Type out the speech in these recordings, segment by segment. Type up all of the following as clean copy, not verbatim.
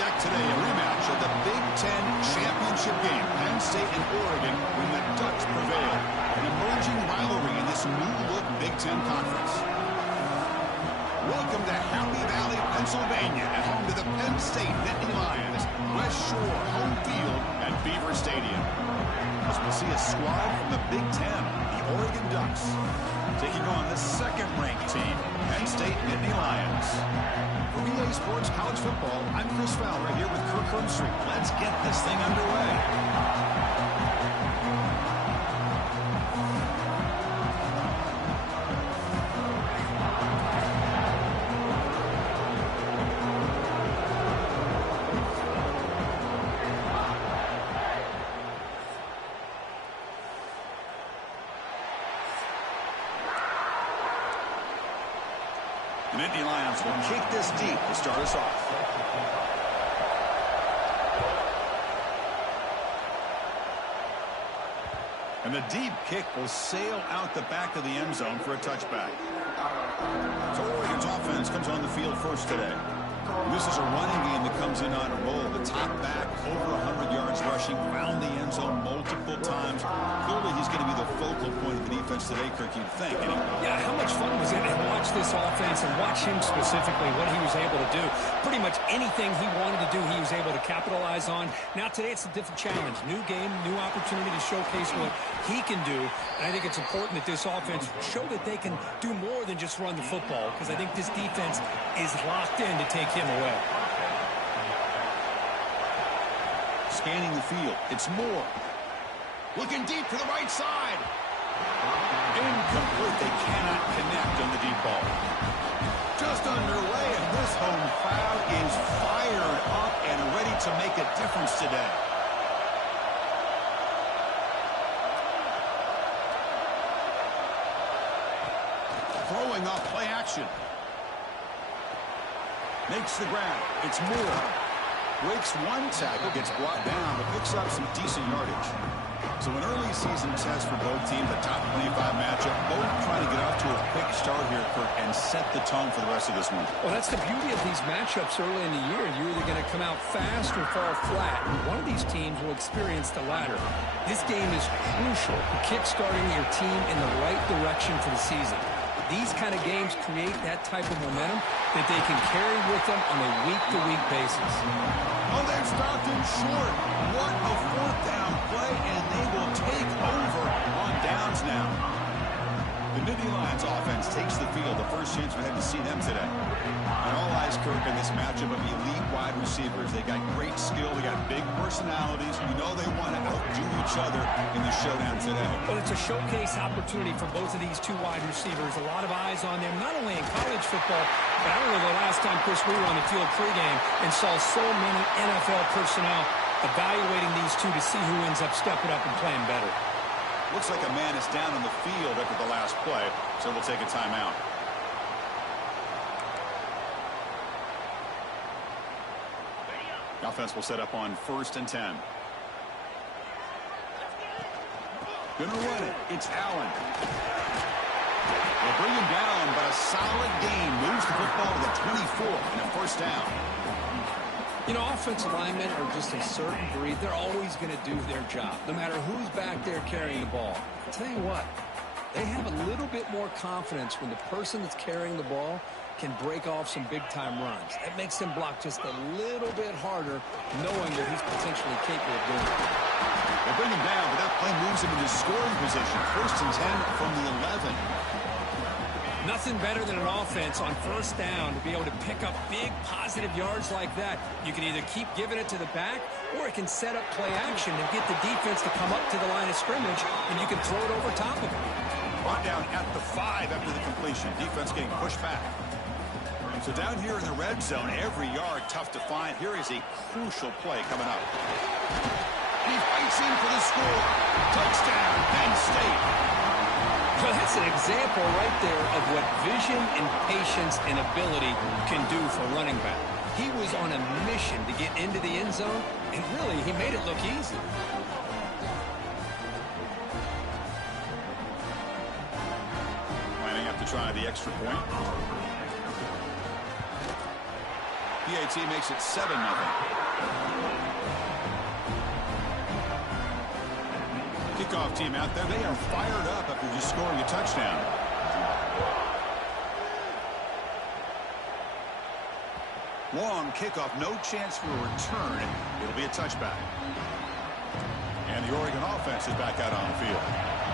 deck today, a rematch of the Big Ten championship game. Penn State and Oregon when the Ducks prevail. An emerging rivalry in this new-look Big Ten conference. Welcome to Happy Valley, Pennsylvania, at home to the Penn State Nittany Lions. West Shore home field at Beaver Stadium. As we'll see a squad from the Big Ten, the Oregon Ducks, taking on the second-ranked team, Penn State Nittany Lions. For Relay Sports College Football, I'm Chris Fowler here with Kirk Hermstreet. Let's get this thing underway. The Nittany Lions will kick this deep to start us off. And the deep kick will sail out the back of the end zone for a touchback. So Oregon's offense comes on the field first today. This is a running game that comes in on a roll. The top back, over 100 yards rushing, found the end zone multiple times. Clearly, he's going to be the focal point of the defense today, Kirk, you'd think. Anyway. Yeah, how much fun was it to watch this offense and watch him specifically, what he was able to do. Pretty much anything he wanted to do, he was able to capitalize on. Now, today, it's a different challenge. New game, new opportunity to showcase what he can do. And I think it's important that this offense show that they can do more than just run the football, because I think this defense is locked in to take him away. Scanning the field. It's Moore. Looking deep to the right side. Incomplete. They cannot connect on the deep ball. Just underway, and this home crowd is fired up and ready to make a difference today. Throwing off play action. Makes the grab. It's Moore. Breaks one tackle, gets brought down, but picks up some decent yardage. So an early season test for both teams, a top 25 matchup. Both trying to get off to a quick start here, Kirk, and set the tone for the rest of this one. Well, that's the beauty of these matchups early in the year. You're either going to come out fast or fall flat. And one of these teams will experience the latter. This game is crucial to kick-starting your team in the right direction for the season. These kind of games create that type of momentum that they can carry with them on a week-to-week basis. Oh, they've stopped him short. What a fourth down play, and they will take over on downs now. The Nittany Lions offense takes the field. The first chance we had to see them today. And all eyes, Kirk, in this matchup of elite wide receivers. They got great skill. They got big personalities. You know they want to outdo each other in the showdown today. Well, it's a showcase opportunity for both of these two wide receivers. A lot of eyes on them, not only in college football, but I don't know the last time, Chris, we were on the field pregame and saw so many NFL personnel evaluating these two to see who ends up stepping up and playing better. Looks like a man is down on the field after the last play, so we'll take a timeout. The offense will set up on 1st and 10. Gonna run it. It's Allen. They'll bring him down, but a solid gain moves the football to the 24 and a first down. You know, offensive linemen are just a certain breed. They're always going to do their job, no matter who's back there carrying the ball. I'll tell you what, they have a little bit more confidence when the person that's carrying the ball can break off some big-time runs. That makes them block just a little bit harder, knowing that he's potentially capable of doing it. They bring him down, but that play moves him into scoring position. 1st and 10 from the 11. Nothing better than an offense on 1st down to be able to pick up big positive yards like that. You can either keep giving it to the back, or it can set up play action and get the defense to come up to the line of scrimmage, and you can throw it over top of it. Brought down at the 5 after the completion. Defense getting pushed back. So down here in the red zone, every yard tough to find. Here is a crucial play coming up. He fights in for the score. Touchdown, Penn State. Well, that's an example right there of what vision and patience and ability can do for a running back. He was on a mission to get into the end zone, and really, he made it look easy. Lining up to try the extra point. PAT makes it 7-0. Kickoff team out there. They are fired up after just scoring a touchdown. Long kickoff, no chance for a return. It'll be a touchback. And the Oregon offense is back out on the field.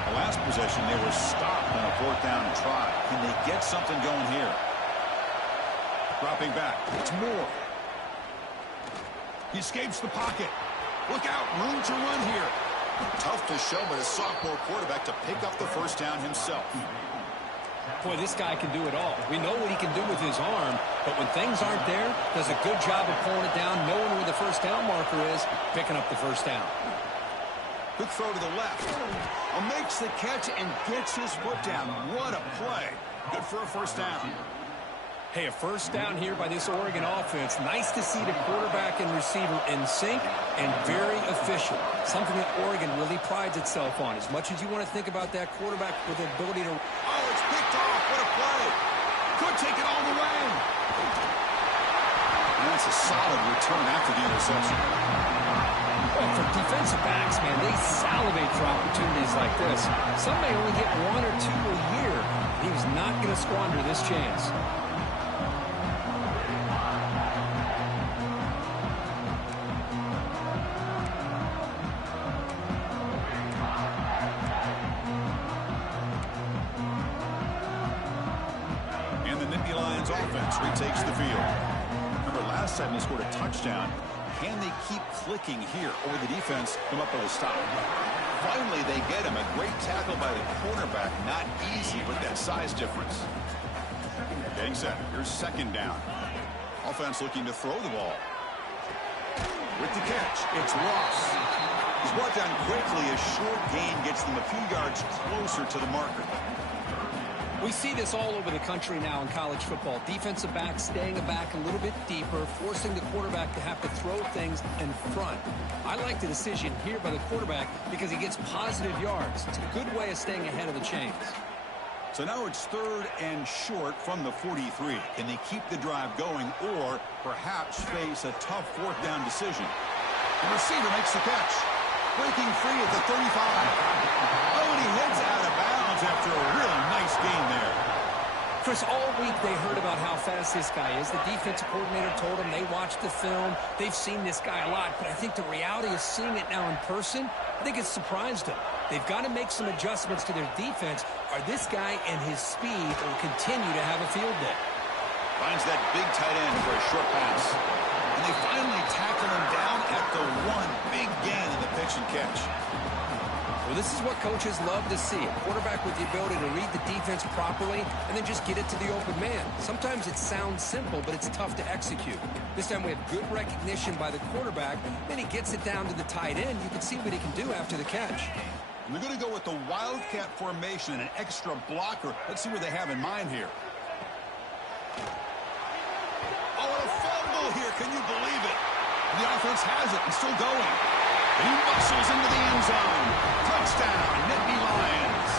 The last possession, they were stopped on a 4th down and try. Can they get something going here? Dropping back. It's Moore. He escapes the pocket. Look out, room to run here. Tough to show, but a sophomore quarterback to pick up the first down himself. Boy, this guy can do it all. We know what he can do with his arm, but when things aren't there, does a good job of pulling it down, knowing where the first down marker is, picking up the first down. Quick throw to the left. Makes the catch and gets his foot down. What a play. Good for a first down. Hey, a first down here by this Oregon offense. Nice to see the quarterback and receiver in sync and very efficient. Something that Oregon really prides itself on. As much as you want to think about that quarterback with the ability to... Oh, it's picked off. What a play. Could take it all the way. And that's a solid return after the interception. Well, for defensive backs, man, they salivate for opportunities like this. Some may only get 1 or 2 a year. He was not going to squander this chance. Offense retakes the field. Remember, last time they scored a touchdown. Can they keep clicking here, or will the defense come up with a stop? Finally, they get him. A great tackle by the cornerback. Not easy with that size difference. Getting set. Here's 2nd down. Offense looking to throw the ball. With the catch, it's Ross. He's brought down quickly. A short gain gets them a few yards closer to the marker. We see this all over the country now in college football. Defensive backs staying back a little bit deeper, forcing the quarterback to have to throw things in front. I like the decision here by the quarterback because he gets positive yards. It's a good way of staying ahead of the chains. So now it's 3rd and short from the 43. Can they keep the drive going or perhaps face a tough 4th down decision? The receiver makes the catch. Breaking free at the 35. Oh, and he heads out of bounds after a really nice gain there. Chris, all week they heard about how fast this guy is. The defensive coordinator told them they watched the film. They've seen this guy a lot, but I think the reality of seeing it now in person, I think it's surprised them. They've got to make some adjustments to their defense, or this guy and his speed will continue to have a field day. Finds that big tight end for a short pass. And they finally tackle him down at the 1. Big gain in the pitch and catch. Well, this is what coaches love to see. A quarterback with the ability to read the defense properly and then just get it to the open man. Sometimes it sounds simple, but it's tough to execute. This time we have good recognition by the quarterback. Then he gets it down to the tight end. You can see what he can do after the catch. And they're going to go with the Wildcat formation and an extra blocker. Let's see what they have in mind here. Oh, and a fumble here. Can you believe it? The offense has it and still going. He muscles into the end zone. Touchdown, Nittany Lions.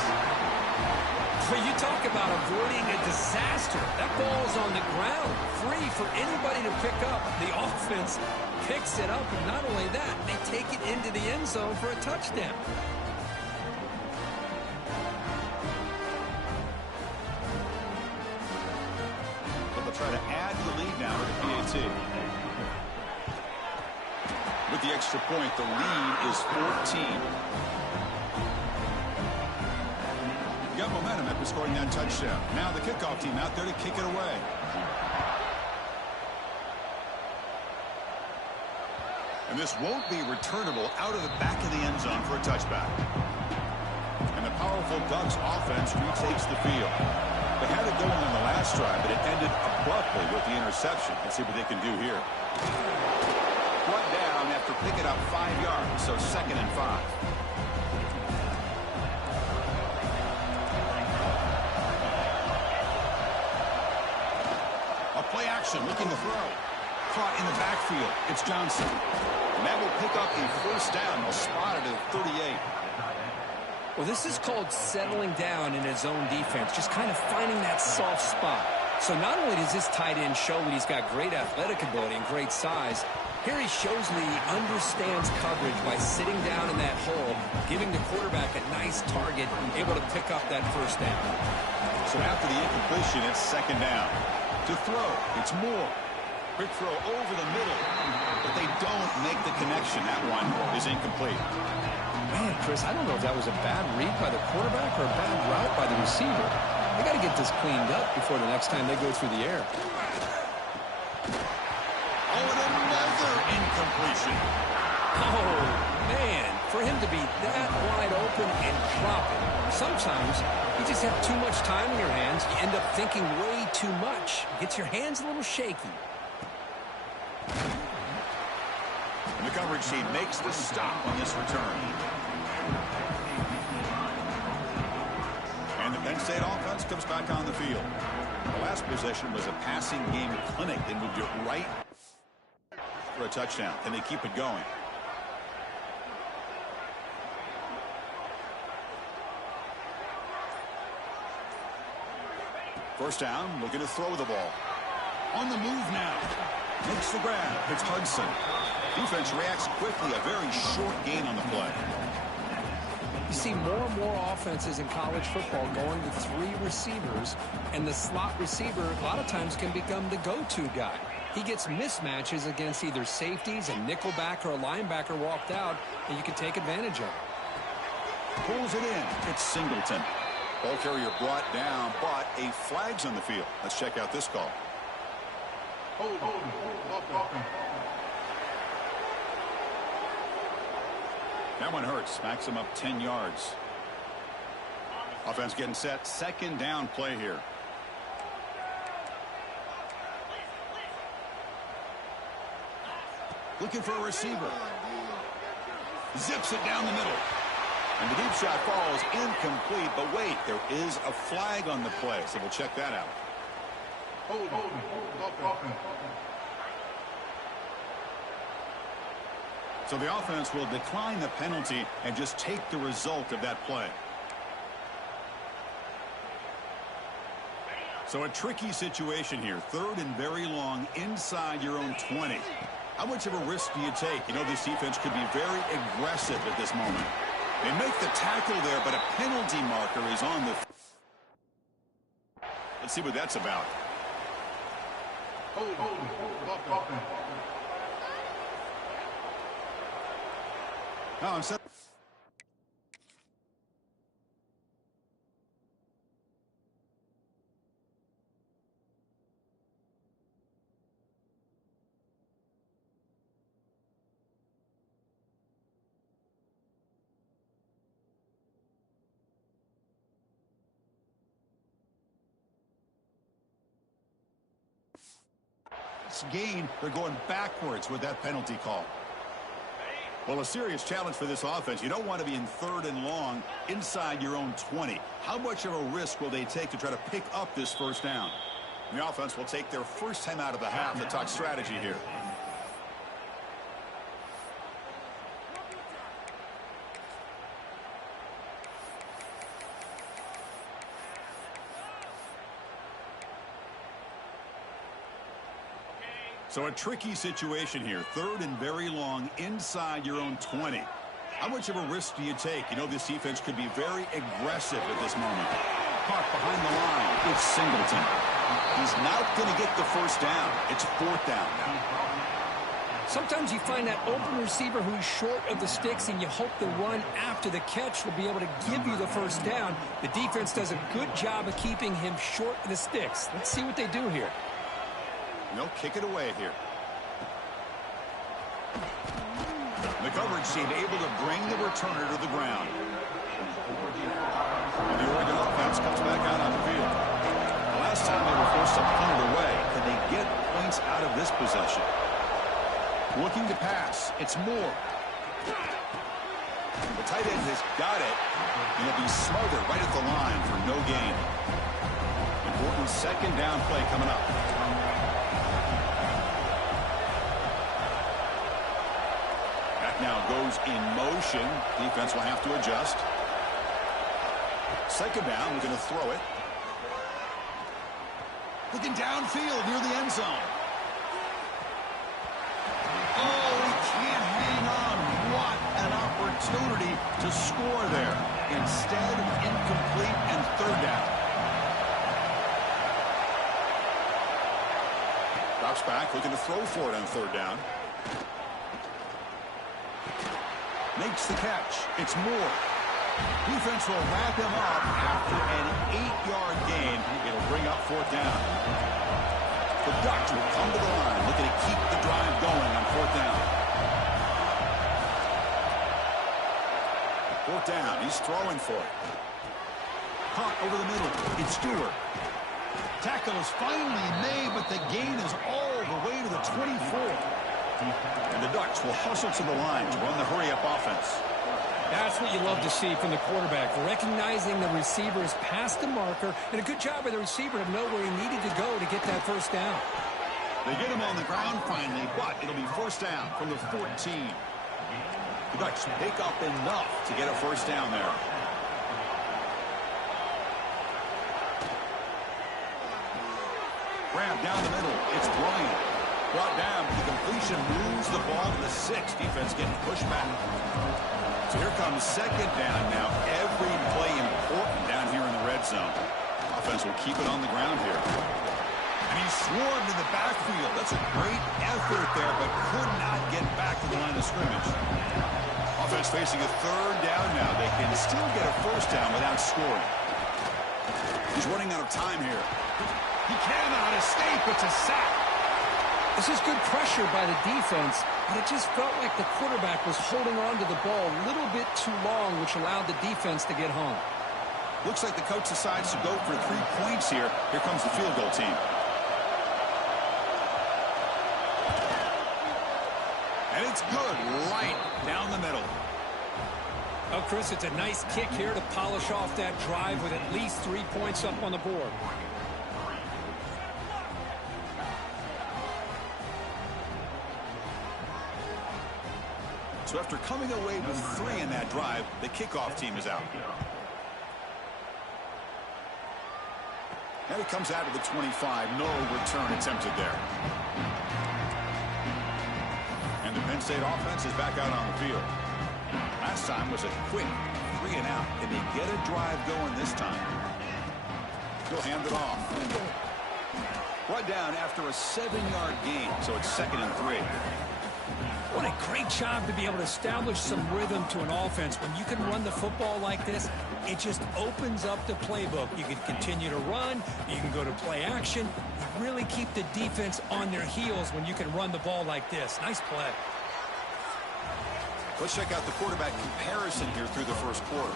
Well, you talk about avoiding a disaster. That ball is on the ground, free for anybody to pick up. The offense picks it up, and not only that, they take it into the end zone for a touchdown. So they'll try to add the lead now with the PAT. With the extra point, the lead is 14. Got momentum after scoring that touchdown. Now the kickoff team out there to kick it away. And this won't be returnable out of the back of the end zone for a touchback. And the powerful Ducks offense retakes the field. They had it going on the last drive, but it ended abruptly with the interception. Let's see what they can do here. Brought down after picking up 5 yards, so 2nd and 5. A play action, looking to throw. Caught in the backfield. It's Johnson. And that will pick up a first down. They'll spot it at 38. Well, this is called settling down in his own defense, just kind of finding that soft spot. So not only does this tight end show that he's got great athletic ability and great size, here he shows that he understands coverage by sitting down in that hole, giving the quarterback a nice target, and able to pick up that first down. So after the incompletion, it's second down. To throw, it's Moore. Quick throw over the middle, but they don't make the connection. That one is incomplete. Man, Chris, I don't know if that was a bad read by the quarterback or a bad route by the receiver. They got to get this cleaned up before the next time they go through the air. Oh, and another incompletion. Oh, man, for him to be that wide open and drop it. Sometimes you just have too much time in your hands. You end up thinking way too much. Gets your hands a little shaky. And the coverage team makes the stop on this return. And the Penn State offense comes back on the field. The last possession was a passing game clinic. They moved it right for a touchdown. Can they keep it going? First down, looking to throw the ball. On the move now. Makes the grab. It's Hudson. Defense reacts quickly. A very short gain on the play. You see more and more offenses in college football going to 3 receivers, and the slot receiver a lot of times can become the go-to guy. He gets mismatches against either safeties, a nickelback, or a linebacker walked out, and you can take advantage of it. Pulls it in. It's Singleton. Ball carrier brought down, but a flag's on the field. Let's check out this call. That one hurts. Backs him up 10 yards. Offense getting set. Second down play here. Looking for a receiver. Zips it down the middle. And the deep shot falls incomplete. But wait, there is a flag on the play. So we'll check that out. So the offense will decline the penalty and just take the result of that play. So a tricky situation here. Third and very long inside your own 20. How much of a risk do you take? You know, this defense could be very aggressive at this moment. They make the tackle there, but a penalty marker is on the... Let's see what that's about. No, I'm set. Gain, they're going backwards with that penalty call. Well, a serious challenge for this offense. You don't want to be in third and long inside your own 20. How much of a risk will they take to try to pick up this first down? And the offense will take their first time out of the half to talk strategy here. So a tricky situation here. Third and very long inside your own 20. How much of a risk do you take? You know, this defense could be very aggressive at this moment. Caught behind the line. It's Singleton. He's not going to get the first down. It's fourth down now. Sometimes you find that open receiver who's short of the sticks, and you hope the run after the catch will be able to give you the first down. The defense does a good job of keeping him short of the sticks. Let's see what they do here. They'll kick it away here. The coverage team able to bring the returner to the ground. And the Oregon offense comes back out on the field. The last time they were forced to punt it away. Can they get points out of this possession? Looking to pass. It's Moore. The tight end has got it. And he'll be smothered right at the line for no gain. Important second down play coming up. Now goes in motion. Defense will have to adjust. Second down, we're going to throw it. Looking downfield near the end zone. Oh, he can't hang on. What an opportunity to score there. Instead, incomplete and third down. Drops back, looking to throw for it on third down. Makes the catch. It's Moore. Defense will wrap him up after an 8-yard gain. It'll bring up fourth down. The Ducks will come to the line, looking to keep the drive going on fourth down. Fourth down. He's throwing for it. Caught over the middle. It's Stewart. Tackle is finally made, but the gain is all the way to the 24. And the Ducks will hustle to the line to run the hurry-up offense. That's what you love to see from the quarterback, recognizing the receiver is past the marker, and a good job by the receiver to know where he needed to go to get that first down. They get him on the ground finally, but it'll be first down from the 14. The Ducks pick up enough to get a first down there. Grab down the middle. It's Bryant. Brought down. The completion moves the ball to the 6. Defense getting pushed back. So here comes second down now. Every play important down here in the red zone. Offense will keep it on the ground here. And he swarmed in the backfield. That's a great effort there, but could not get back to the line of scrimmage. Offense facing a third down now. They can still get a first down without scoring. He's running out of time here. He cannot escape. It's a sack. This is good pressure by the defense, but it just felt like the quarterback was holding on to the ball a little bit too long, which allowed the defense to get home. Looks like the coach decides to go for 3 points here. Here comes the field goal team. And it's good right down the middle. Oh, Chris, it's a nice kick here to polish off that drive with at least 3 points up on the board. So after coming away with 3 in that drive, the kickoff team is out. And it comes out of the 25. No return attempted there. And the Penn State offense is back out on the field. Last time was a quick 3 and out. Can they get a drive going this time? He'll hand it off. Brought down after a 7-yard gain, so it's 2nd and 3. What a great job to be able to establish some rhythm to an offense. When you can run the football like this, it just opens up the playbook. You can continue to run. You can go to play action. You really keep the defense on their heels when you can run the ball like this. Nice play. Let's check out the quarterback comparison here through the first quarter.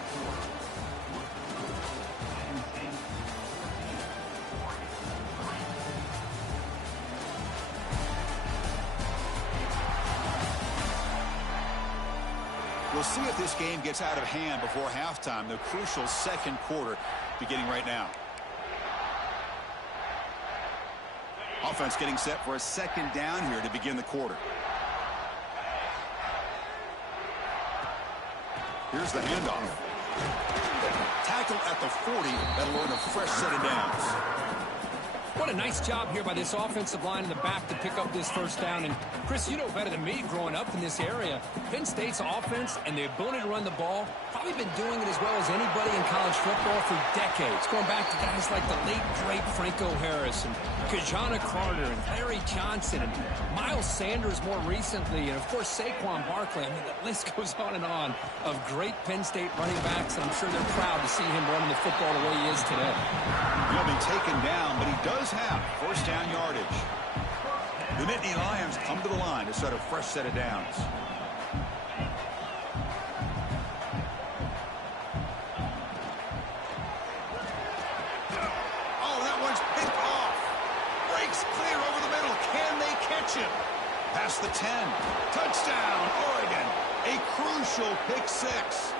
We'll see if this game gets out of hand before halftime, the crucial second quarter beginning right now. Offense getting set for a second down here to begin the quarter. Here's the handoff. Tackle at the 40. That'll earn a fresh set of downs. What a nice job here by this offensive line in the back to pick up this first down. And, Chris, you know better than me growing up in this area. Penn State's offense and the ability to run the ball, probably been doing it as well as anybody in college football for decades. Going back to guys like the late, great Franco Harris and Kajana Carter and Larry Johnson and Miles Sanders more recently. And, of course, Saquon Barkley. I mean, the list goes on and on of great Penn State running backs. And I'm sure they're proud to see him running the football the way he is today. He'll be taken down, but he does have first down yardage. The Nittany Lions come to the line to set a fresh set of downs. Oh, that one's picked off. Breaks clear over the middle. Can they catch him? Past the 10. Touchdown, Oregon. A crucial pick 6.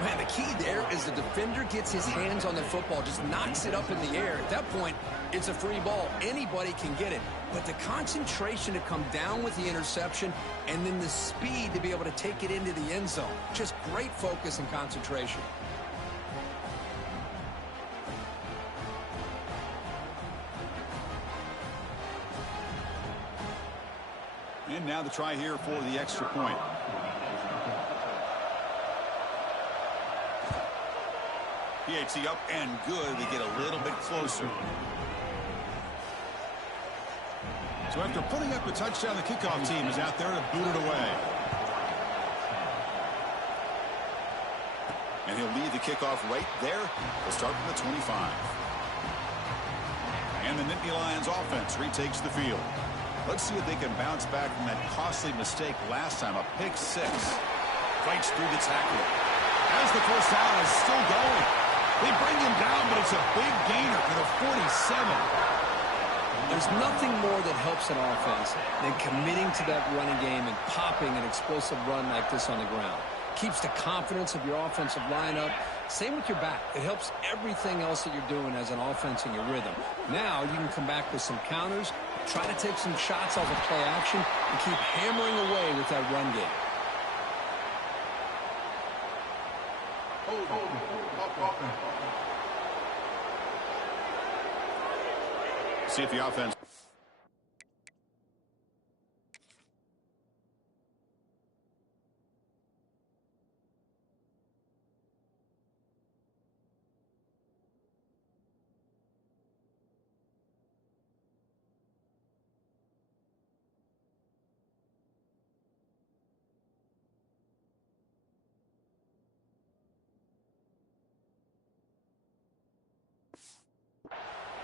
Man, the key there is the defender gets his hands on the football, just knocks it up in the air. At that point, it's a free ball. Anybody can get it. But the concentration to come down with the interception and then the speed to be able to take it into the end zone. Just great focus and concentration. And now the try here for the extra point. PAT up and good. They get a little bit closer. So after putting up a touchdown, the kickoff team is out there to boot it away. And he'll lead the kickoff right there. We'll start from the 25. And the Nittany Lions offense retakes the field. Let's see if they can bounce back from that costly mistake last time, a pick six. Fights through the tackle. As the first down is still going. They bring him down, but it's a big gainer for the 47. There's nothing more that helps an offense than committing to that running game and popping an explosive run like this on the ground. Keeps the confidence of your offensive lineup. Same with your back. It helps everything else that you're doing as an offense in your rhythm. Now you can come back with some counters, try to take some shots off of play action, and keep hammering away with that run game. See if the offense...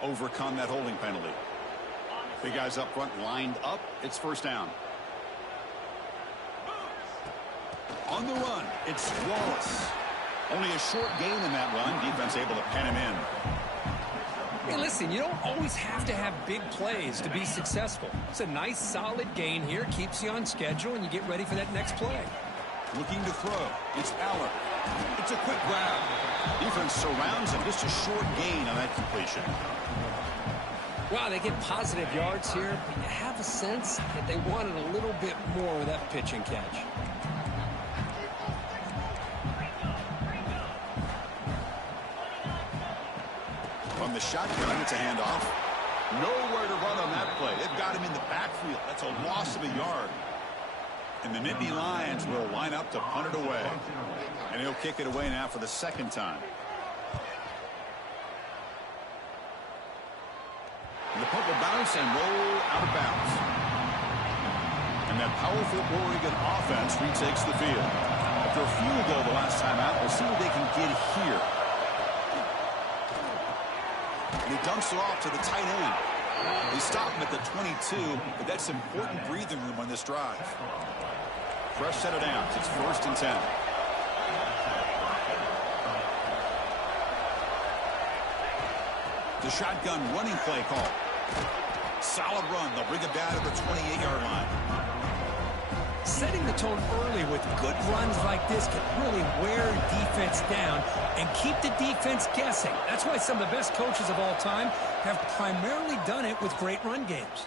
overcome that holding penalty. Big guys up front lined up. It's first down. On the run, it's Wallace. Only a short gain in that run. Defense able to pen him in. Hey, listen, you don't always have to have big plays to be successful. It's a nice, solid gain here. Keeps you on schedule, and you get ready for that next play. Looking to throw. It's Allen. It's a quick grab. Defense surrounds him. Just a short gain on that completion. Wow, they get positive yards here, but you have a sense that they wanted a little bit more of that pitch and catch. From the shotgun, it's a handoff. Nowhere to run on that play. They've got him in the backfield. That's a loss of a yard. And the Nittany Lions will line up to punt it away. And he'll kick it away now for the second time. The punt will bounce and roll out of bounds. And that powerful Oregon offense retakes the field. After a field goal the last time out, we'll see what they can get here. And he dumps it off to the tight end. They stop him at the 22, but that's important breathing room on this drive. Fresh set of downs. It's first and 10. The shotgun running play call. Solid run. They'll bring it down to the 28-yard line. Setting the tone early with good runs like this can really wear defense down and keep the defense guessing. That's why some of the best coaches of all time have primarily done it with great run games.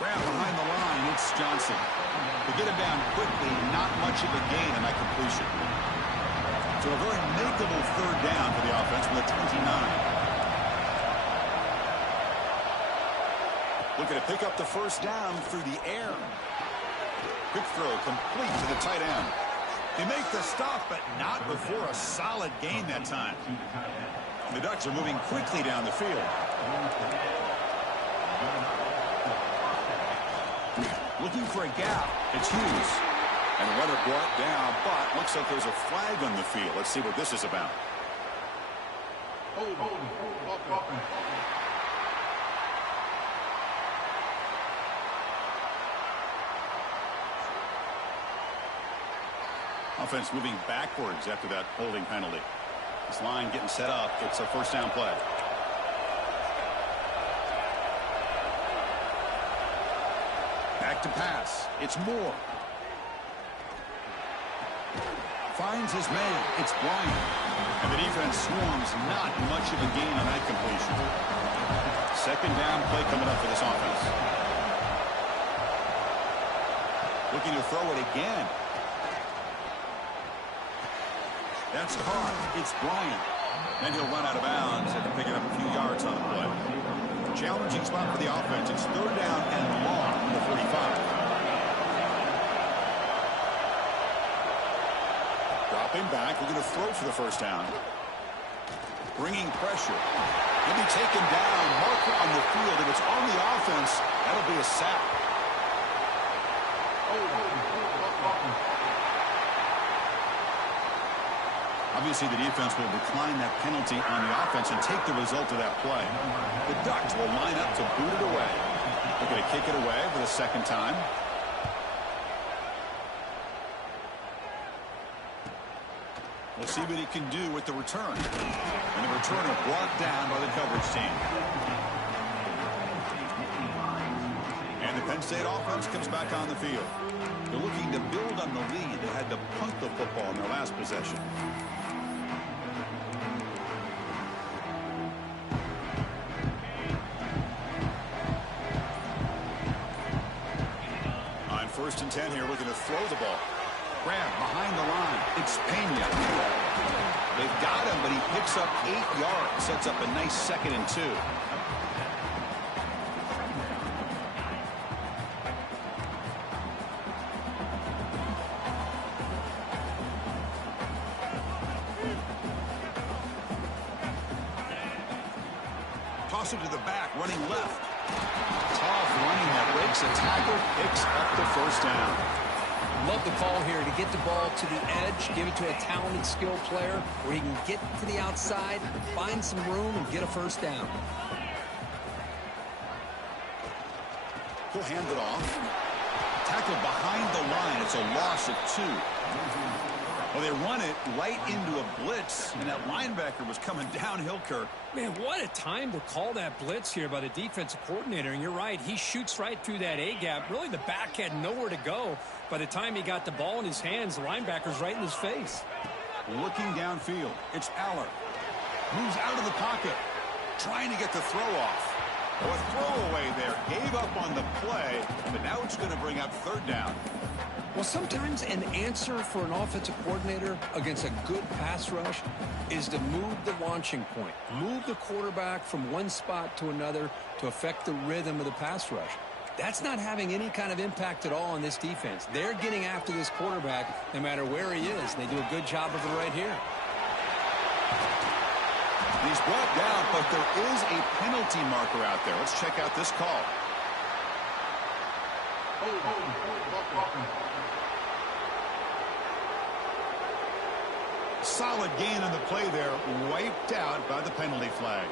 Grab behind the line. It's Johnson. To get him down quickly, not much of a gain on that completion. So a very makeable third down for the offense with a 29. Looking to pick up the first down through the air. Quick throw complete to the tight end. They make the stop, but not before a solid gain that time. The Ducks are moving quickly down the field. Looking for a gap. It's Hughes. And the runner brought down, but looks like there's a flag on the field. Let's see what this is about. Offense moving backwards after that holding penalty. This line getting set up. It's a first down play. Back to pass. It's Moore. Finds his man. It's Bryant. And the defense swarms. Not much of a gain on that completion. Second down play coming up for this offense. Looking to throw it again. That's caught. It's Bryant. Then he'll run out of bounds after picking up a few yards on the play. Challenging spot for the offense. It's third down and long from the 35. Dropping back, we're going to throw for the first down. Bringing pressure. He'll be taken down. Marker on the field. If it's on the offense, that'll be a sack. Obviously, the defense will decline that penalty on the offense and take the result of that play. The Ducks will line up to boot it away. They're going to kick it away for the second time. We'll see what he can do with the return. And the returner brought down by the coverage team. And the Penn State offense comes back on the field. They're looking to build on the lead. They had to punt the football in their last possession. On 1st and 10 here, looking to throw the ball. Grab behind the line. It's Penn. They've got him, but he picks up 8 yards. Sets up a nice 2nd and 2. Toss it to the back, running left. Tough running that breaks a tackle, picks up the first down. Love the call here to get the ball to the edge, give it to a talented, skilled player where he can get to the outside, find some room, and get a first down. He'll hand it off. Tackle behind the line. It's a loss of 2. Well, they run it right into a blitz, and that linebacker was coming downhill, Kirk. Man, what a time to call that blitz here by the defensive coordinator. And you're right, he shoots right through that A-gap. Really, the back had nowhere to go. By the time he got the ball in his hands, the linebacker's right in his face. Looking downfield, it's Aller. Moves out of the pocket, trying to get the throw off. Oh, a throwaway there. Gave up on the play, but now it's going to bring up 3rd down. Well, sometimes an answer for an offensive coordinator against a good pass rush is to move the launching point. Move the quarterback from one spot to another to affect the rhythm of the pass rush. That's not having any kind of impact at all on this defense. They're getting after this quarterback no matter where he is. They do a good job of it right here. He's brought down, but there is a penalty marker out there. Let's check out this call. Solid gain on the play there, wiped out by the penalty flag.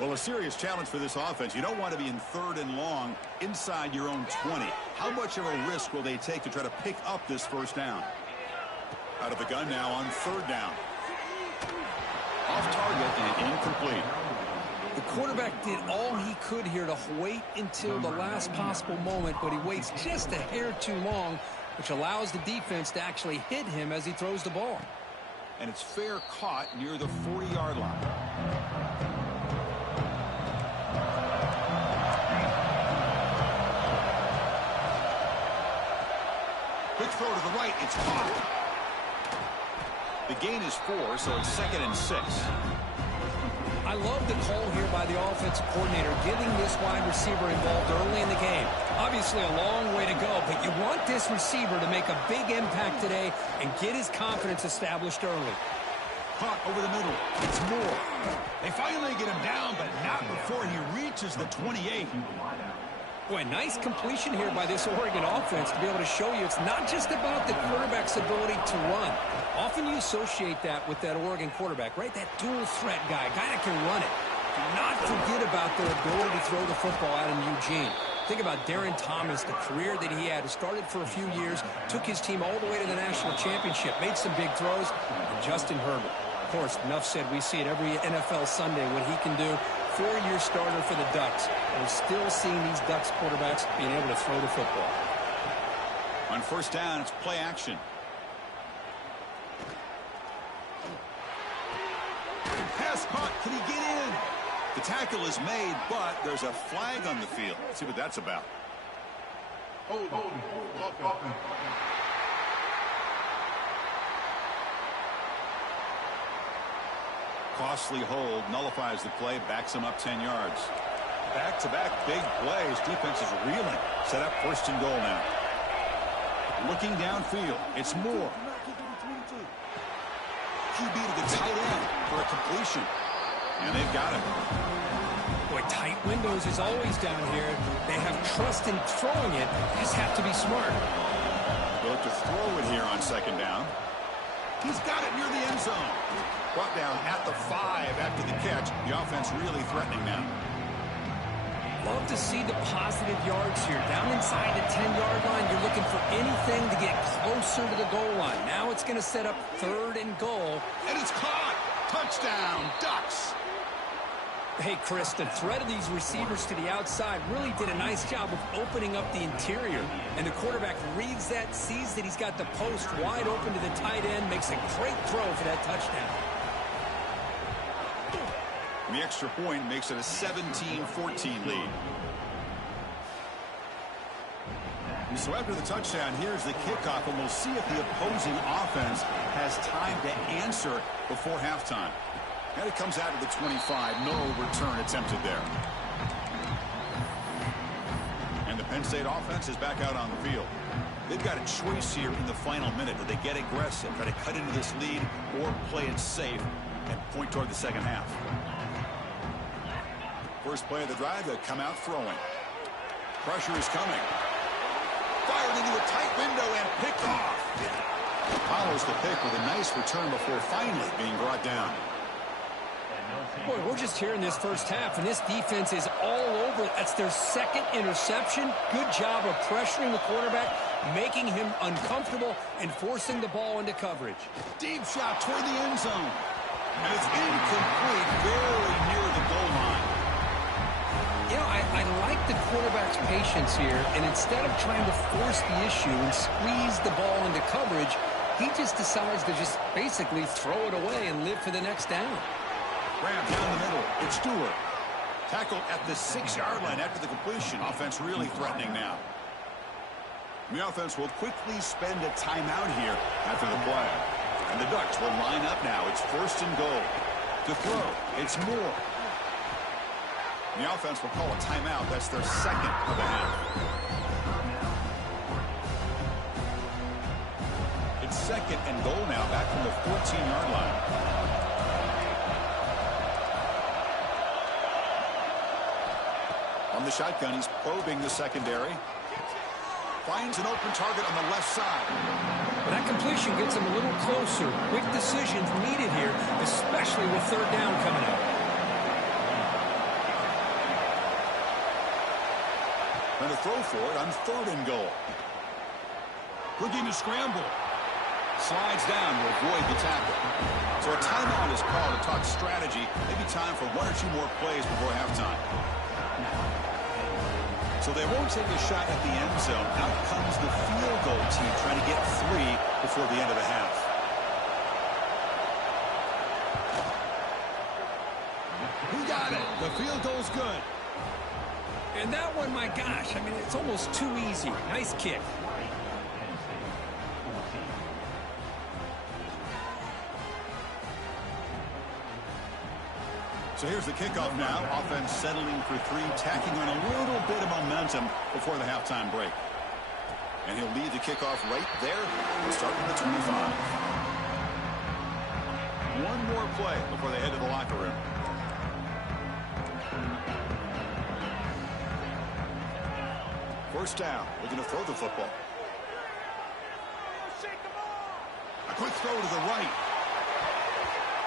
Well, a serious challenge for this offense. You don't want to be in 3rd and long inside your own 20. How much of a risk will they take to try to pick up this first down? Out of the gun now on 3rd down. Off target and incomplete. The quarterback did all he could here to wait until the last possible moment, but he waits just a hair too long, which allows the defense to actually hit him as he throws the ball. And it's fair caught near the 40-yard line. Quick throw to the right. It's caught. The gain is 4, so it's 2nd and 6. I love the call here by the offensive coordinator, getting this wide receiver involved early in the game. Obviously a long way to go, but you want this receiver to make a big impact today and get his confidence established early. Caught over the middle. It's Moore. They finally get him down, but not before he reaches the 28. Boy, nice completion here by this Oregon offense to be able to show you it's not just about the quarterback's ability to run. Often you associate that with that Oregon quarterback, right? That dual threat guy that can run it. Do not forget about their ability to throw the football out in Eugene. Think about Darren Thomas, the career that he had. He started for a few years, took his team all the way to the national championship, made some big throws, and Justin Herbert. Of course, enough said, we see it every NFL Sunday what he can do. 4-year starter for the Ducks. We're still seeing these Ducks quarterbacks being able to throw the football. On 1st down, it's play action. Pass caught. Can he get in? The tackle is made, but there's a flag on the field. Let's see what that's about. Costly hold, nullifies the play, backs him up 10 yards. Back-to-back big plays. Defense is reeling. Set up 1st and goal now. Looking downfield, it's Moore. QB to the tight end for a completion. And they've got him. Boy, tight windows is always down here. They have trust in throwing it. They just have to be smart. Go to throw it here on second down. He's got it near the end zone. Brought down at the 5 after the catch. The offense really threatening now. Love to see the positive yards here. Down inside the 10-yard line, you're looking for anything to get closer to the goal line. Now it's going to set up 3rd and goal. And it's caught. Touchdown, Ducks. Hey, Chris, the threat of these receivers to the outside really did a nice job of opening up the interior. And the quarterback reads that, sees that he's got the post wide open to the tight end, makes a great throw for that touchdown. The extra point makes it a 17-14 lead. So after the touchdown, here's the kickoff, and we'll see if the opposing offense has time to answer before halftime. And it comes out of the 25. No return attempted there. And the Penn State offense is back out on the field. They've got a choice here in the final minute. Do they get aggressive, try to cut into this lead, or play it safe and point toward the second half? First play of the drive, they come out throwing. Pressure is coming. Fired into a tight window and picked off. Follows the pick with a nice return before finally being brought down. Boy, we're just here in this first half, and this defense is all over. That's their 2nd interception. Good job of pressuring the quarterback, making him uncomfortable, and forcing the ball into coverage. Deep shot toward the end zone. And it's incomplete, very near the goal line. You know, I like the quarterback's patience here, and instead of trying to force the issue and squeeze the ball into coverage, he just decides to just basically throw it away and live for the next down. Graham down the middle. It's Stewart. Tackled at the 6-yard line after the completion. Offense really threatening now. The offense will quickly spend a timeout here after the play. And the Ducks will line up now. It's 1st and goal. To throw, it's Moore. The offense will call a timeout. That's their 2nd of the half. It's 2nd and goal now, back from the 14-yard line. On the shotgun, he's probing the secondary. Finds an open target on the left side. But that completion gets him a little closer. Quick decisions needed here, especially with 3rd down coming up. And a throw for it on 3rd and goal. Looking to scramble. Slides down to avoid the tackle. So a timeout is called to talk strategy. Maybe time for 1 or 2 more plays before halftime. So they won't take a shot at the end zone. Out comes the field goal team trying to get 3 before the end of the half. Who got it? The field goal's good. And that one, my gosh, I mean, it's almost too easy. Nice kick. So here's the kickoff now. Offense settling for 3, tacking on a little bit of momentum before the halftime break. And he'll lead the kickoff right there. We'll start from the 25. One more play before they head to the locker room. First down, looking to throw the football. A quick throw to the right.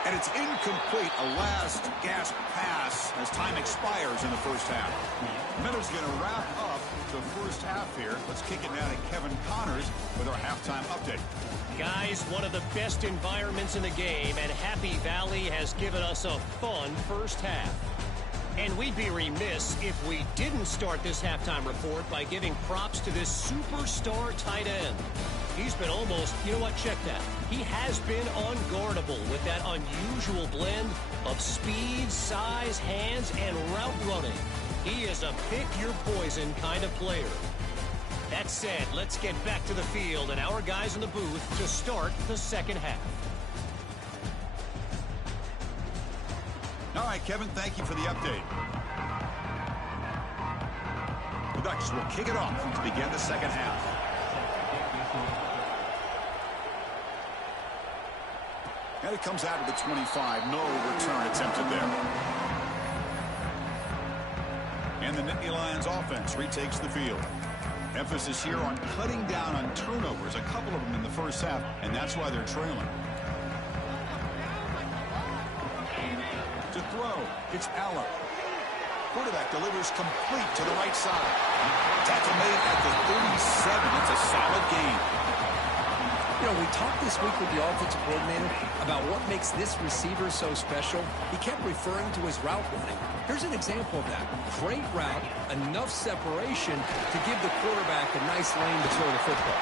And it's incomplete, a last gasp pass as time expires in the first half. Miller's going to wrap up the first half here. Let's kick it now to Kevin Connors with our halftime update. Guys, one of the best environments in the game, and Happy Valley has given us a fun first half. And we'd be remiss if we didn't start this halftime report by giving props to this superstar tight end. He's been almost, you know what, check that. He has been unguardable with that unusual blend of speed, size, hands, and route running. He is a pick-your-poison kind of player. That said, let's get back to the field and our guys in the booth to start the second half. All right, Kevin, thank you for the update. The Ducks will kick it off to begin the second half. And it comes out to the 25. No return attempted there. And the Nittany Lions offense retakes the field. Emphasis here on cutting down on turnovers, a couple of them in the first half, and that's why they're trailing. To throw, it's Aller. Quarterback delivers complete to the right side. Tackle made at the 37. It's a solid gain. You know, we talked this week with the offensive coordinator about what makes this receiver so special. He kept referring to his route running. Here's an example of that. Great route, enough separation to give the quarterback a nice lane to throw the football.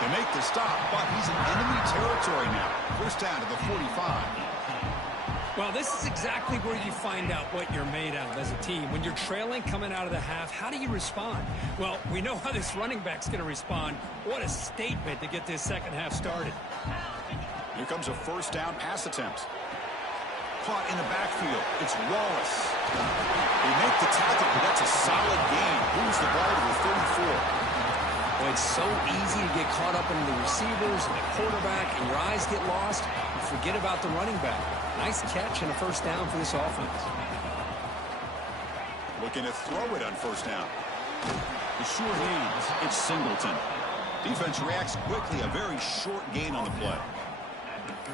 They make the stop, but he's in enemy territory now. First down to the 45. Well, this is exactly where you find out what you're made of as a team. When you're trailing coming out of the half, how do you respond? Well, we know how this running back's going to respond. What a statement to get this second half started. Here comes a first down pass attempt. Caught in the backfield. It's Wallace. They make the tackle, but that's a solid gain. Moves the ball to the 34. Well, it's so easy to get caught up in the receivers and the quarterback, and your eyes get lost. You forget about the running back. Nice catch and a first down for this offense. Looking to throw it on first down. The short hands. It's Singleton. Defense reacts quickly. A very short gain on the play.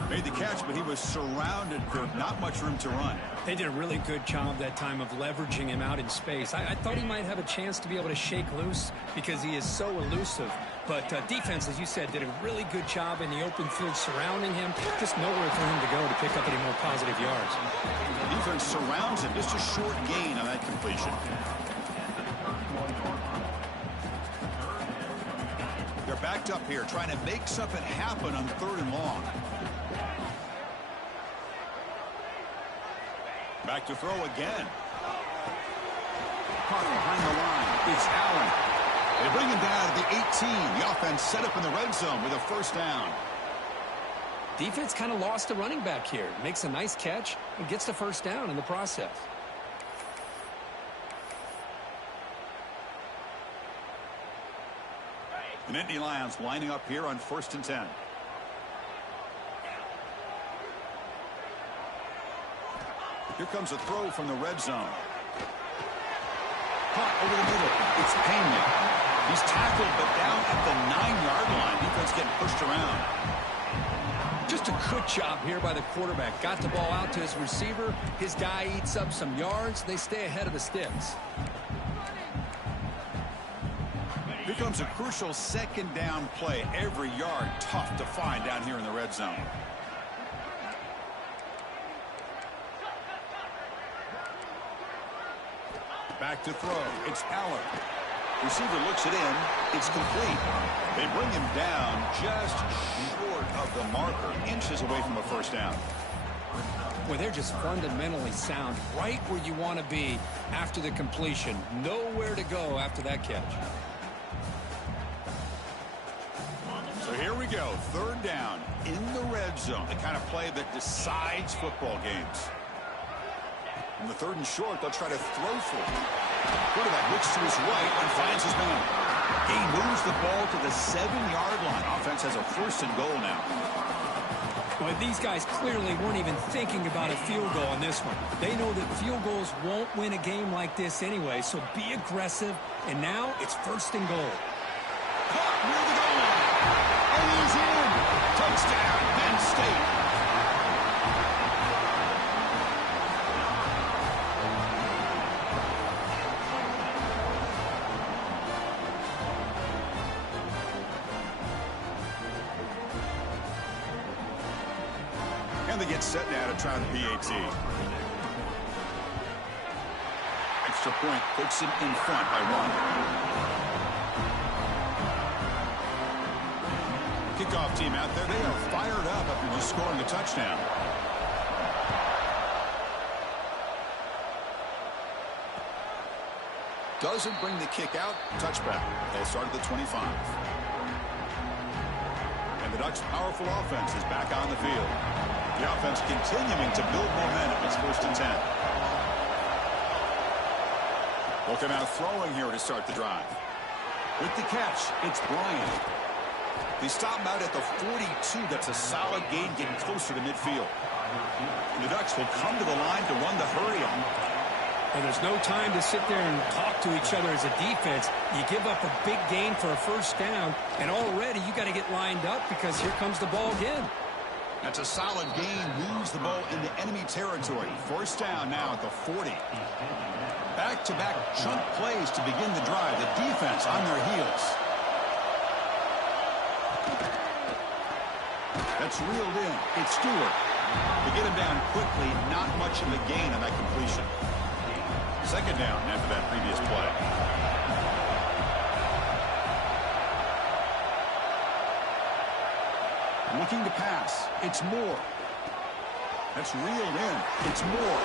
Made the catch, but he was surrounded for not much room to run. They did a really good job that time of leveraging him out in space. I thought he might have a chance to be able to shake loose because he is so elusive. But defense, as you said, did a really good job in the open field surrounding him. Just nowhere for him to go to pick up any more positive yards. The defense surrounds him. Just a short gain on that completion. They're backed up here trying to make something happen on third and long. Back to throw again. Caught behind the line. It's Allen. They bring him down to the 18. The offense set up in the red zone with a first down. Defense kind of lost a running back here. Makes a nice catch and gets the first down in the process. The Nittany Lions lining up here on 1st and 10. Here comes a throw from the red zone. Caught over the middle. It's Penn. He's tackled, but down at the 9-yard line. Defense getting pushed around. Just a good job here by the quarterback. Got the ball out to his receiver. His guy eats up some yards. They stay ahead of the sticks. Here comes a crucial second down play. Every yard tough to find down here in the red zone. Back to throw. It's Aller. Receiver looks it in. It's complete. They bring him down just short of the marker. Inches away from a first down. Well, they're just fundamentally sound. Right where you want to be after the completion. Nowhere to go after that catch. So here we go. Third down in the red zone. The kind of play that decides football games. On the 3rd and short, they'll try to throw for it. Quarterback looks to his right and finds his man. He moves the ball to the 7-yard line. Offense has a 1st and goal now. Well, these guys clearly weren't even thinking about a field goal on this one. They know that field goals won't win a game like this anyway, so be aggressive. And now it's 1st and goal. Caught near the goal line. And he's in. Touchdown, Penn State. They get set now to try the PAT. Extra point puts it in front by 1. Kickoff team out there. They are fired up after just scoring a touchdown. Doesn't bring the kick out. Touchback. They'll start at the 25. And the Ducks' powerful offense is back on the field. The offense continuing to build momentum. It's 1st and 10. They'll come out throwing here to start the drive. With the catch, it's Bryant. They stop him out at the 42. That's a solid gain, getting closer to midfield. The Ducks will come to the line to run the hurry on. And there's no time to sit there and talk to each other as a defense. You give up a big gain for a first down, and already you got to get lined up because here comes the ball again. That's a solid gain. Moves the ball into enemy territory. First down now at the 40. Back-to-back chunk plays to begin the drive. The defense on their heels. That's reeled in. It's Stewart. To get him down quickly, not much of a gain on that completion. Second down after that previous play. Looking to pass. It's Moore. That's reeled in. It's Moore.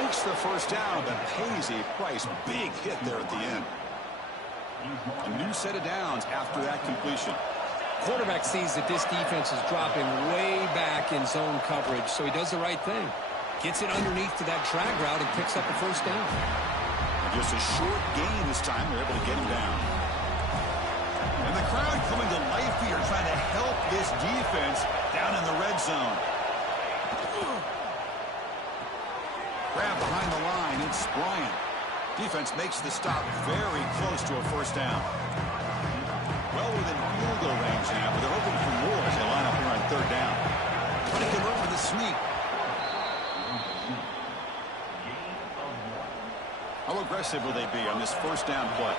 Makes the first down, but pays a price. Big hit there at the end. A new set of downs after that completion. Quarterback sees that this defense is dropping way back in zone coverage, so he does the right thing. Gets it underneath to that drag route and picks up a first down. And just a short gain this time. They're able to get him down. And the crowd coming to life here, trying to help this defense down in the red zone. Grab behind the line. It's Bryant. Defense makes the stop very close to a first down. Well within field goal range now, but they're hoping for more as they line up here on third down. Trying to convert with a sneak. How aggressive will they be on this first down play?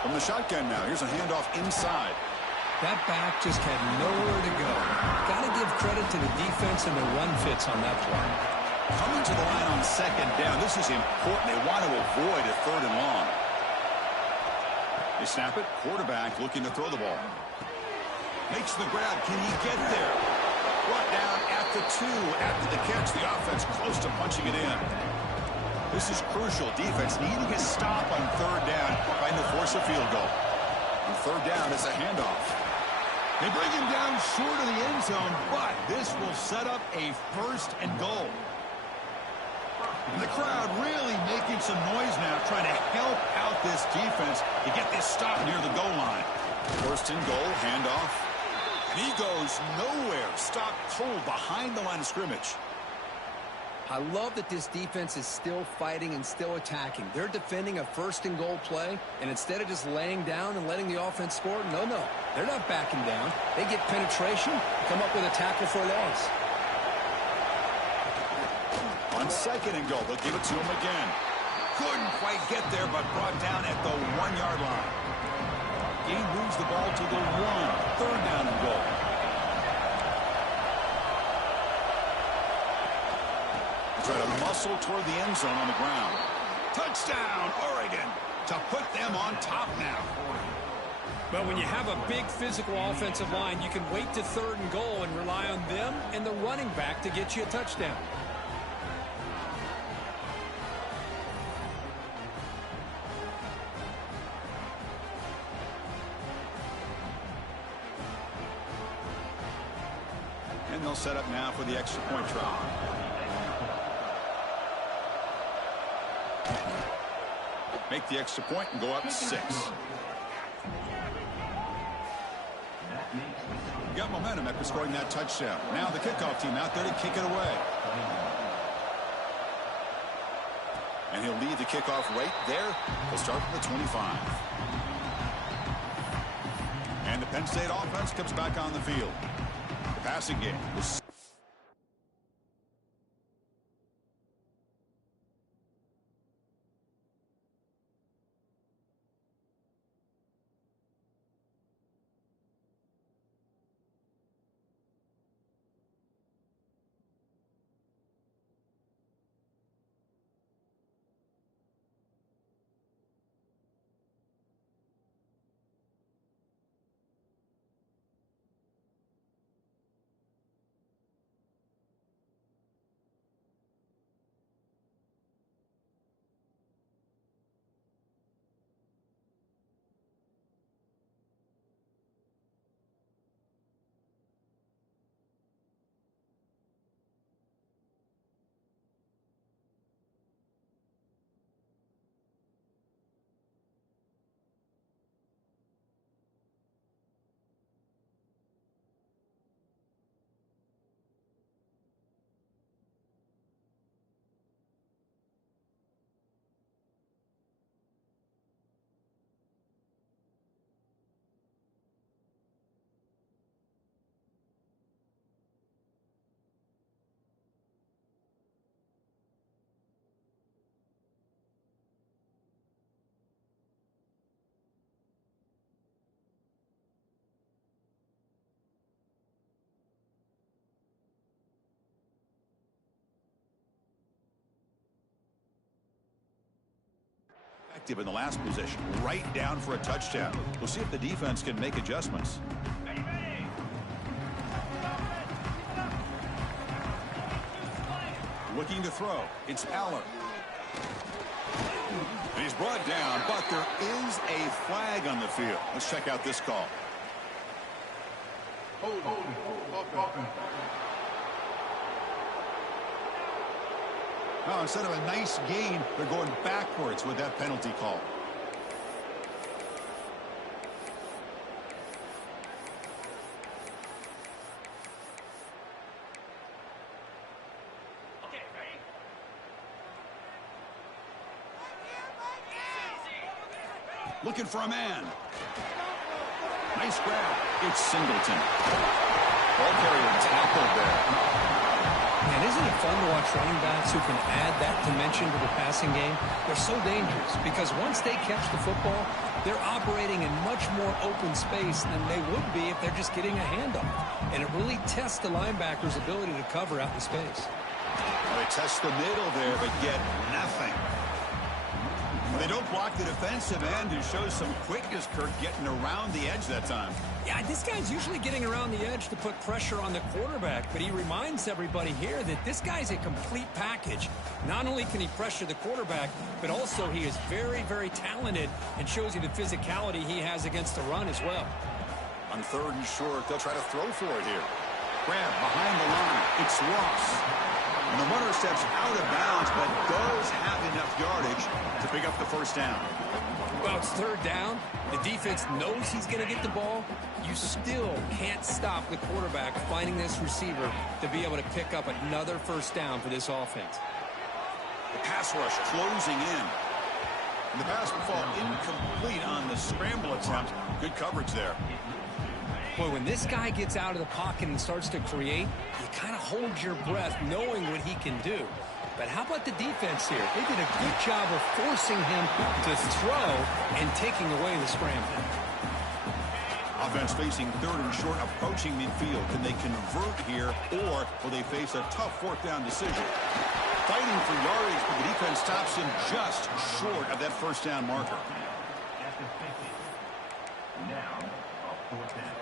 From the shotgun now, here's a handoff inside. That back just had nowhere to go. Got to give credit to the defense and the run fits on that play. Coming to the line on second down. This is important. They want to avoid a third and long. They snap it. Quarterback looking to throw the ball. Makes the grab. Can he get there? Brought down at the 2. After the catch, the offense close to punching it in. This is crucial. Defense needing a stop on third down, trying to force a field goal. On third down is a handoff. They bring him down short of the end zone, but this will set up a first and goal. And the crowd really making some noise now, trying to help out this defense to get this stop near the goal line. First and goal, handoff. And he goes nowhere. Stop cold behind the line of scrimmage. I love that this defense is still fighting and still attacking. They're defending a first and goal play, and instead of just laying down and letting the offense score, no. They're not backing down. They get penetration, come up with a tackle for a loss. On second and goal, they'll give it to him again. Couldn't quite get there, but brought down at the 1-yard line. Gain moves the ball to the 1. Third down and goal. Try to muscle toward the end zone on the ground. Touchdown, Oregon, to put them on top now. But when you have a big physical offensive line, you can wait to third and goal and rely on them and the running back to get you a touchdown. And they'll set up now for the extra point try. Make the extra point and go up 6. Got momentum after scoring that touchdown. Now the kickoff team out there to kick it away. And he'll lead the kickoff right there. He'll start from the 25. And the Penn State offense comes back on the field. The passing game was effective in the last possession, right down for a touchdown. We'll see if the defense can make adjustments. Looking to throw. It's Aller. And he's brought down, but there is a flag on the field. Let's check out this call. Now, instead of a nice gain, they're going backwards with that penalty call. Looking for a man. Nice grab. It's Singleton. Ball carrier tackled there. Man, isn't it fun to watch running backs who can add that dimension to the passing game? They're so dangerous because once they catch the football, they're operating in much more open space than they would be if they're just getting a handoff. And it really tests the linebacker's ability to cover out in space. Well, they test the middle there, but get nothing. They don't block the defensive end, who shows some quickness, Kirk, getting around the edge that time. Yeah, this guy's usually getting around the edge to put pressure on the quarterback, but he reminds everybody here that this guy's a complete package. Not only can he pressure the quarterback, but also he is very, very talented and shows you the physicality he has against the run as well. On 3rd and short, they'll try to throw for it here. Grab behind the line. It's Ross. And the runner steps out of bounds, but does have enough yardage to pick up the first down. Well, it's 3rd down. The defense knows he's going to get the ball. You still can't stop the quarterback finding this receiver to be able to pick up another first down for this offense. The pass rush closing in. And the pass will fall incomplete on the scramble attempt. Good coverage there. Boy, when this guy gets out of the pocket and starts to create, you kind of hold your breath knowing what he can do. But how about the defense here? They did a good job of forcing him to throw and taking away the scramble. Offense facing 3rd and short, approaching midfield. Can they convert here, or will they face a tough 4th down decision? Fighting for yardage, but the defense stops him just short of that first down marker. Now, 4th down.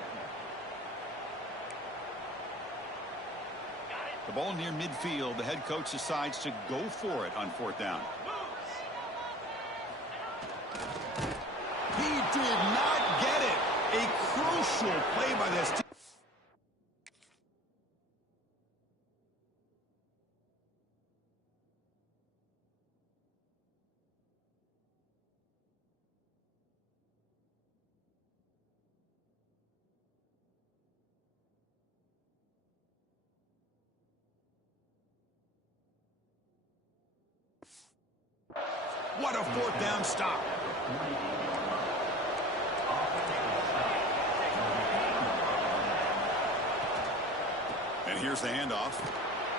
The ball near midfield. The head coach decides to go for it on 4th down. He did not get it. A crucial play by this team. What a 4th down stop. And here's the handoff.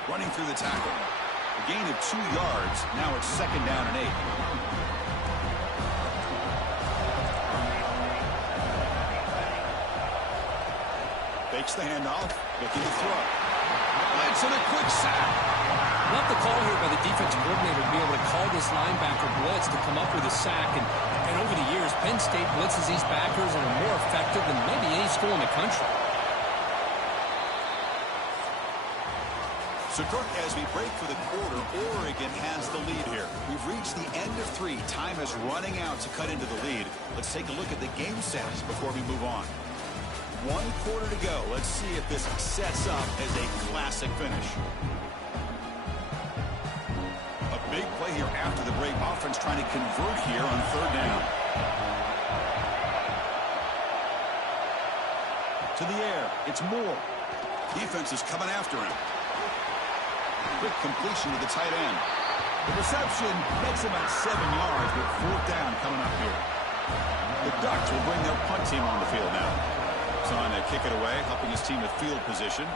Running through the tackle. A gain of 2 yards. Now it's 2nd down and 8. Fakes the handoff. Looking to throw. Let's in a quick sack. Not the call here by the defensive coordinator to be able to call this linebacker blitz to come up with a sack. And over the years, Penn State blitzes these backers and are more effective than maybe any school in the country. So, Kirk, as we break for the quarter, Oregon has the lead here. We've reached the end of 3. Time is running out to cut into the lead. Let's take a look at the game stats before we move on. 1 quarter to go. Let's see if this sets up as a classic finish. A big play here after the break. Offense trying to convert here on 3rd down. To the air. It's Moore. Defense is coming after him. Quick completion to the tight end. The reception makes about 7 yards, but 4th down coming up here. The Ducks will bring their punt team on the field now. Trying to kick it away, helping his team with field position.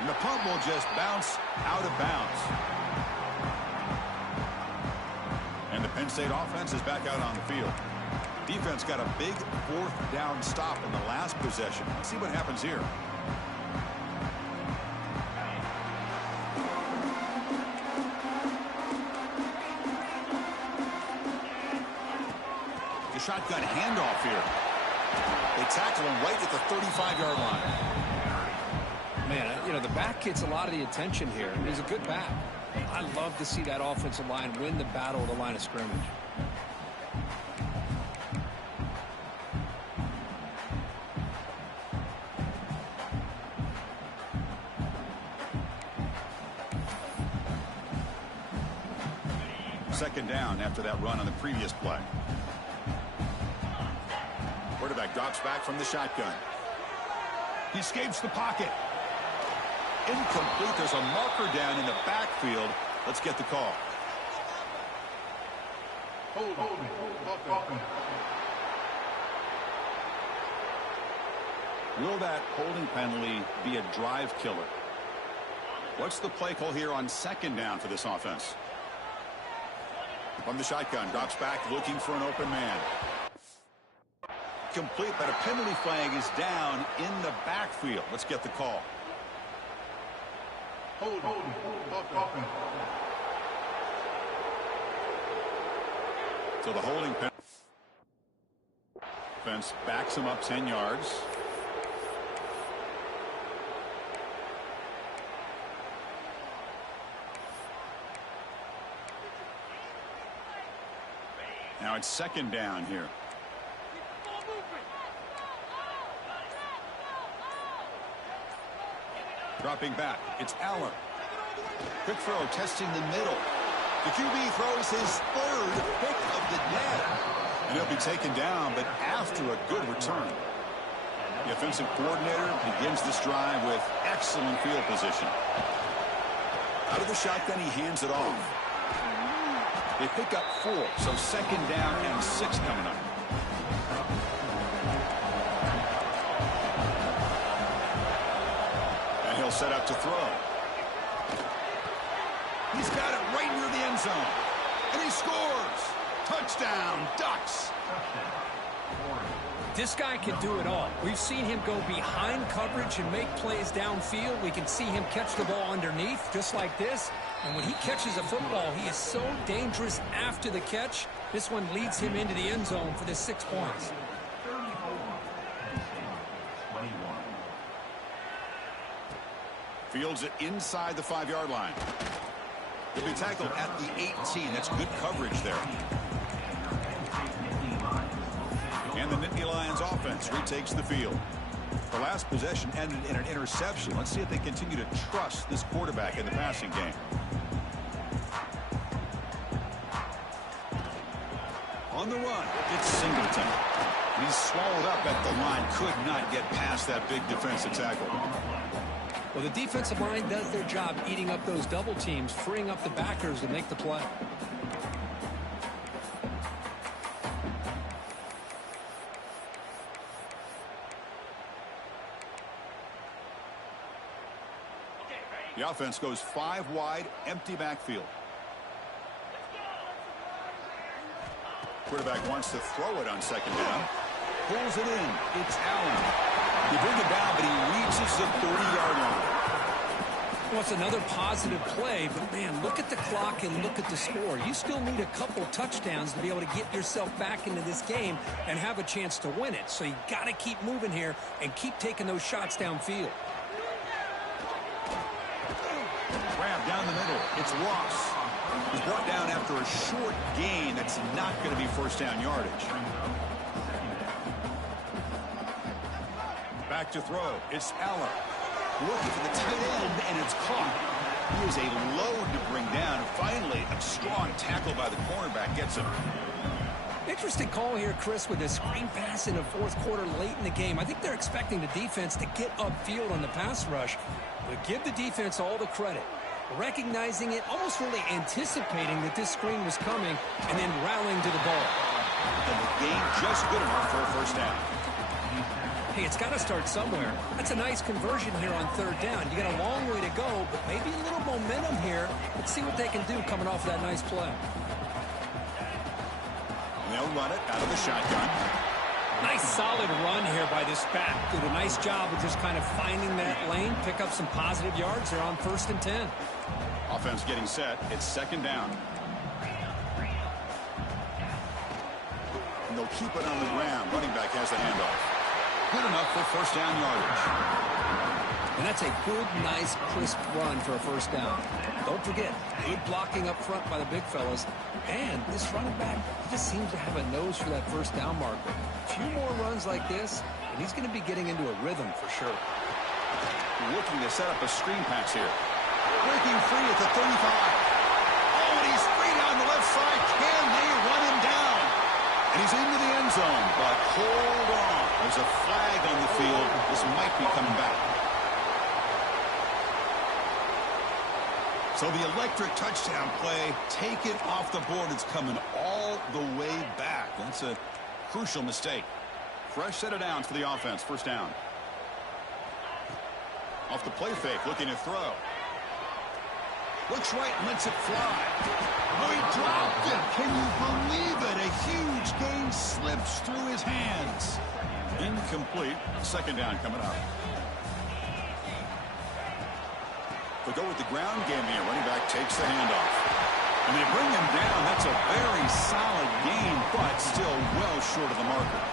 And the punt will just bounce out of bounds. And the Penn State offense is back out on the field. Defense got a big 4th down stop in the last possession. Let's see what happens here. shotgun handoff here. They tackle him right at the 35-yard line. Man, you know, the back gets a lot of the attention here. He's a good back. I love to see that offensive line win the battle of the line of scrimmage. Second down after that run on the previous play. Quarterback drops back from the shotgun. He escapes the pocket. Incomplete. There's a marker down in the backfield. Let's get the call. Will that holding penalty be a drive killer? What's the play call here on second down for this offense? From the shotgun, drops back looking for an open man. Complete, but a penalty flag is down in the backfield. Let's get the call. So the holding fence backs him up 10 yards. Now it's second down here. Dropping back, it's Allen. Quick throw, testing the middle. The QB throws his third pick of the day. And he'll be taken down, but after a good return. The offensive coordinator begins this drive with excellent field position. Out of the shotgun, he hands it off. They pick up 4, so second down and 6 coming up. And he'll set up to throw. He's got it right near the end zone. And he scores. Touchdown, Ducks. This guy can do it all. We've seen him go behind coverage and make plays downfield. We can see him catch the ball underneath just like this. And when he catches a football, he is so dangerous after the catch. This one leads him into the end zone for the 6 points. Fields it inside the 5-yard line. He'll be tackled at the 18. That's good coverage there. And the Nittany Lions offense retakes the field. The last possession ended in an interception. Let's see if they continue to trust this quarterback in the passing game. On the run, it's Singleton. He's swallowed up at the line. Could not get past that big defensive tackle. Well, the defensive line does their job eating up those double teams, freeing up the backers to make the play. The offense goes 5 wide, empty backfield. Quarterback wants to throw it on second down. Pulls it in. It's Allen. He brings it down, but he reaches the 30-yard line. Well, it's another positive play, but man, look at the clock and look at the score. You still need a couple touchdowns to be able to get yourself back into this game and have a chance to win it. So you got to keep moving here and keep taking those shots downfield. Grab down the middle. It's Ross. He's brought down after a short gain. That's not going to be first down yardage. Back to throw. It's Allen. Looking for the tight end, and it's caught. He is a load to bring down. Finally, a strong tackle by the cornerback gets him. Interesting call here, Chris, with a screen pass in the fourth quarter late in the game. I think they're expecting the defense to get upfield on the pass rush. But give the defense all the credit. Recognizing it, almost really anticipating that this screen was coming, and then rallying to the ball. And the game just good enough for a first down. Hey, it's got to start somewhere. That's a nice conversion here on third down. You got a long way to go, but maybe a little momentum here. Let's see what they can do coming off that nice play. And they'll run it out of the shotgun. Nice solid run here by this back. Did a nice job of just kind of finding that lane, pick up some positive yards. They're on 1st and 10. Offense getting set. It's second down. And they'll They'll keep it on the ground. Running back has the handoff. Good enough for first down yardage. And that's a good, nice, crisp run for a first down. Don't forget, good blocking up front by the big fellas. And this running back just seems to have a nose for that first down marker. A few more runs like this, and he's going to be getting into a rhythm for sure. Looking to set up a screen pass here. Breaking free at the 35. Oh, and he's free down the left side. Can they run him down? And he's into the end zone, but hold on. There's a flag on the field. This might be coming back. So the electric touchdown play, take it off the board. It's coming all the way back. That's a crucial mistake. Fresh set of downs for the offense. First down. Off the play fake, looking to throw. Looks right and lets it fly. Oh, he dropped it. Can you believe it? A huge gain slips through his hands. Incomplete. Second down coming up. They'll go with the ground game here. Running back takes the handoff. And they bring him down. That's a very solid gain, but still well short of the marker.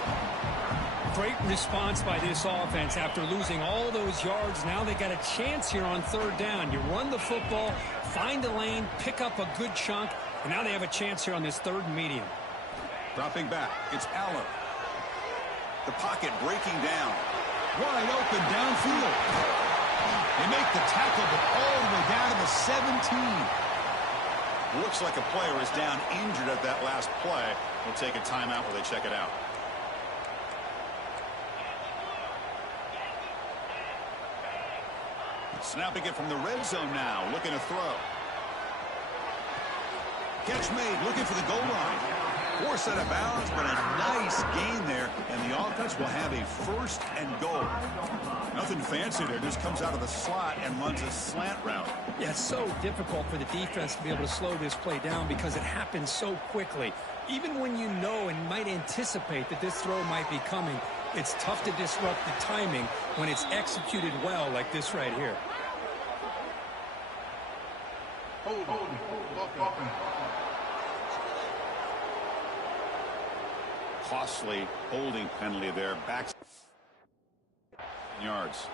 Great response by this offense after losing all those yards. Now they got a chance here on third down. You run the football, find a lane, pick up a good chunk, and now they have a chance here on this third and medium. Dropping back, it's Allen. The pocket breaking down. Wide open downfield. They make the tackle, but all the way down to the 17. Looks like a player is down injured at that last play. We'll take a timeout while they check it out. Snapping it from the red zone now, looking to throw. Catch made, looking for the goal line. Force out of bounds, but a nice gain there, and the offense will have a first and goal. Nothing fancy there, just comes out of the slot and runs a slant route. Yeah, it's so difficult for the defense to be able to slow this play down because it happens so quickly. Even when you know and might anticipate that this throw might be coming, it's tough to disrupt the timing when it's executed well like this right here. Costly holding penalty there. Back yards.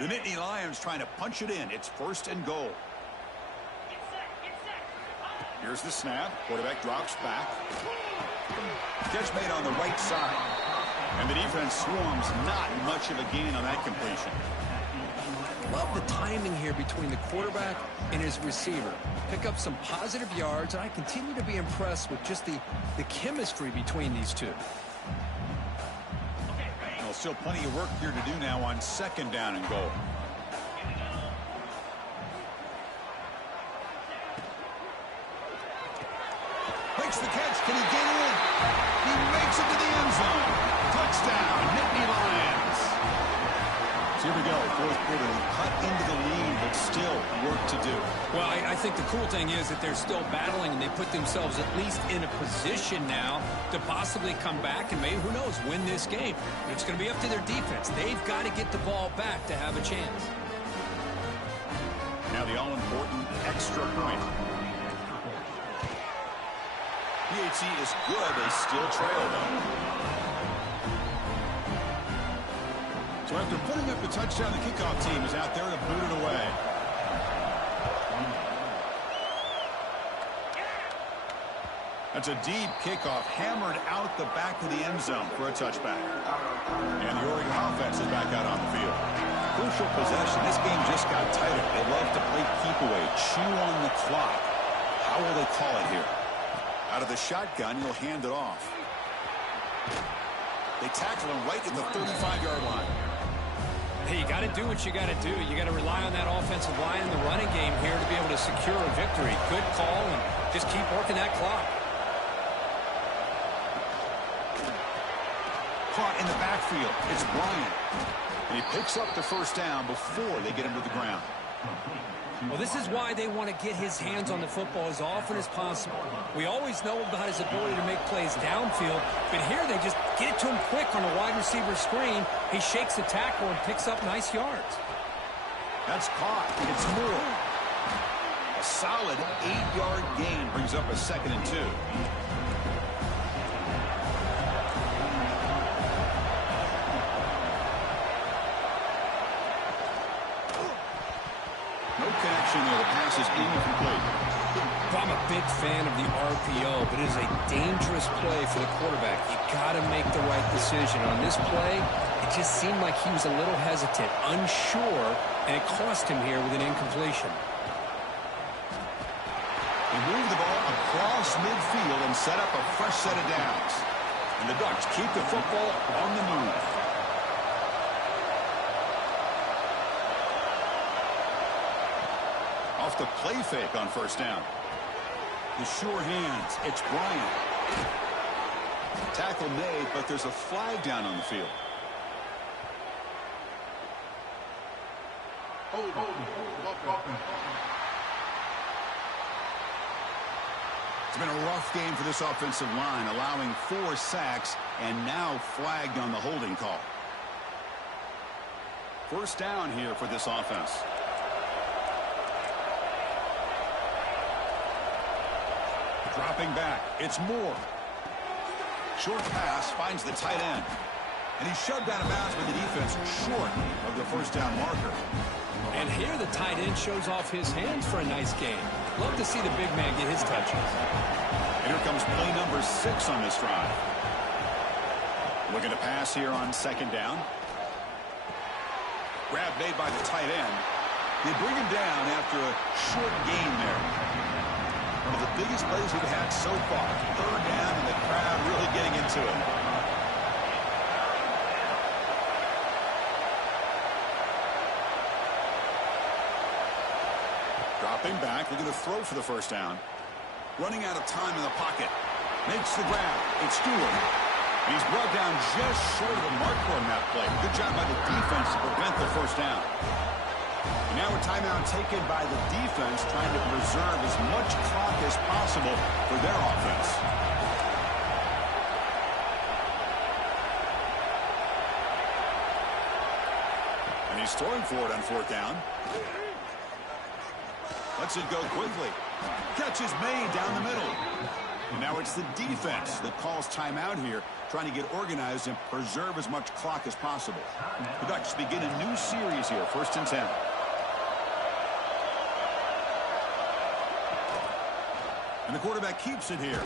The Nittany Lions trying to punch it in. It's first and goal. Here's the snap. Quarterback drops back. Catch made on the right side. And the defense swarms. Not much of a gain on that completion. Love the timing here between the quarterback and his receiver. Pick up some positive yards, and I continue to be impressed with just the chemistry between these two. Well, still plenty of work here to do now on second down and goal. Makes the catch. Can he get in? He makes it to the end zone. Touchdown, Nittany Lions. So here we go, fourth quarter. We cut into the lead, but still work to do. Well, I think the cool thing is that they're still battling, and they put themselves at least in a position now to possibly come back and maybe, who knows, win this game. But it's going to be up to their defense. They've got to get the ball back to have a chance. Now the all-important extra point. PAT is good. They still trail, though. So after putting up the touchdown, the kickoff team is out there to boot it away. That's a deep kickoff, hammered out the back of the end zone for a touchback. And the Oregon offense is back out on the field. Crucial possession. This game just got tighter. They love to play keep away, chew on the clock. How will they call it here? Out of the shotgun, he'll hand it off. They tackle him right at the 35-yard line. Hey, you got to do what you got to do. You got to rely on that offensive line in the running game here to be able to secure a victory. Good call, and just keep working that clock. Caught in the backfield. It's Bryant. And he picks up the first down before they get him to the ground. Well, this is why they want to get his hands on the football as often as possible. We always know about his ability to make plays downfield, but here they just get it to him quick on a wide receiver screen. He shakes the tackle and picks up nice yards. That's caught. It's more. A solid 8-yard gain brings up a 2nd and 2. No connection there. The pass is incomplete. I'm a big fan of the RPO, but it is a dangerous play for the quarterback. You got to make the right decision. On this play, it just seemed like he was a little hesitant, unsure, and it cost him here with an incompletion. He moved the ball across midfield and set up a fresh set of downs. And the Ducks keep the football on the move. Off the play fake on 1st down. The sure hands. It's Bryant. Tackle made, but there's a flag down on the field. It's been a rough game for this offensive line, allowing 4 sacks and now flagged on the holding call. 1st down here for this offense. Dropping back. It's Moore. Short pass finds the tight end. And he's shoved out of bounds with the defense short of the 1st down marker. And here the tight end shows off his hands for a nice game. Love to see the big man get his touches. And here comes play number 6 on this drive. Looking to pass here on 2nd down. Grab made by the tight end. They bring him down after a short gain there. One of the biggest plays we've had so far. 3rd down and the crowd really getting into it. Dropping back, looking to throw for the 1st down. Running out of time in the pocket. Makes the grab. It's Stewart. And he's brought down just short of the marker on that play. Good job by the defense to prevent the 1st down. And now a timeout taken by the defense, trying to preserve as much clock as possible for their offense. And he's throwing for it on 4th down. Lets it go quickly. Catch is made down the middle. And now it's the defense that calls timeout here, trying to get organized and preserve as much clock as possible. The Ducks begin a new series here, 1st and 10. And the quarterback keeps it here.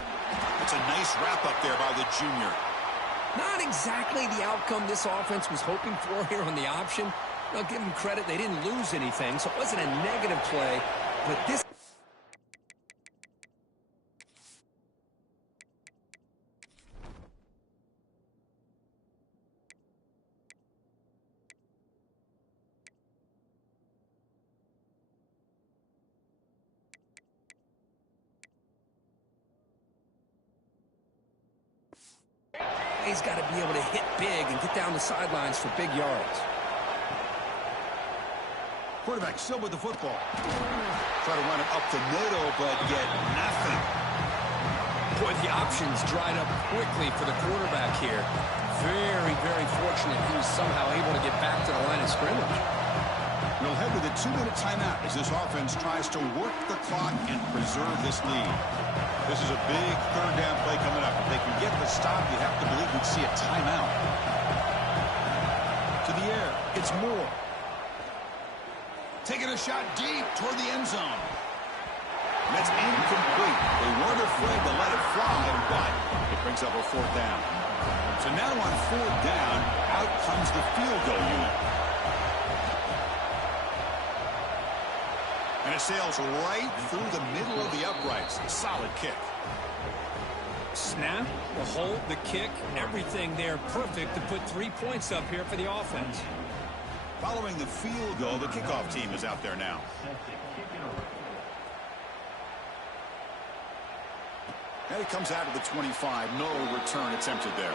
It's a nice wrap-up there by the junior. Not exactly the outcome this offense was hoping for here on the option. I'll give them credit. They didn't lose anything, so it wasn't a negative play. But this... He's got to be able to hit big and get down the sidelines for big yards. Quarterback still with the football. Try to run it up the middle, but get nothing. Boy, the options dried up quickly for the quarterback here. Very, very fortunate he was somehow able to get back to the line of scrimmage. We'll head with a 2-minute timeout as this offense tries to work the clock and preserve this lead. This is a big 3rd down play coming up. If they can get the stop, you have to believe we'd see a timeout. To the air, it's Moore. Taking a shot deep toward the end zone. And that's incomplete. They weren't afraid to let it fly, but it brings up a 4th down. So now on 4th down, out comes the field goal unit. And it sails right through the middle of the uprights. Solid kick. Snap, the hold, the kick, everything there perfect to put 3 points up here for the offense. Following the field goal, the kickoff team is out there now. And it comes out of the 25. No return attempted there.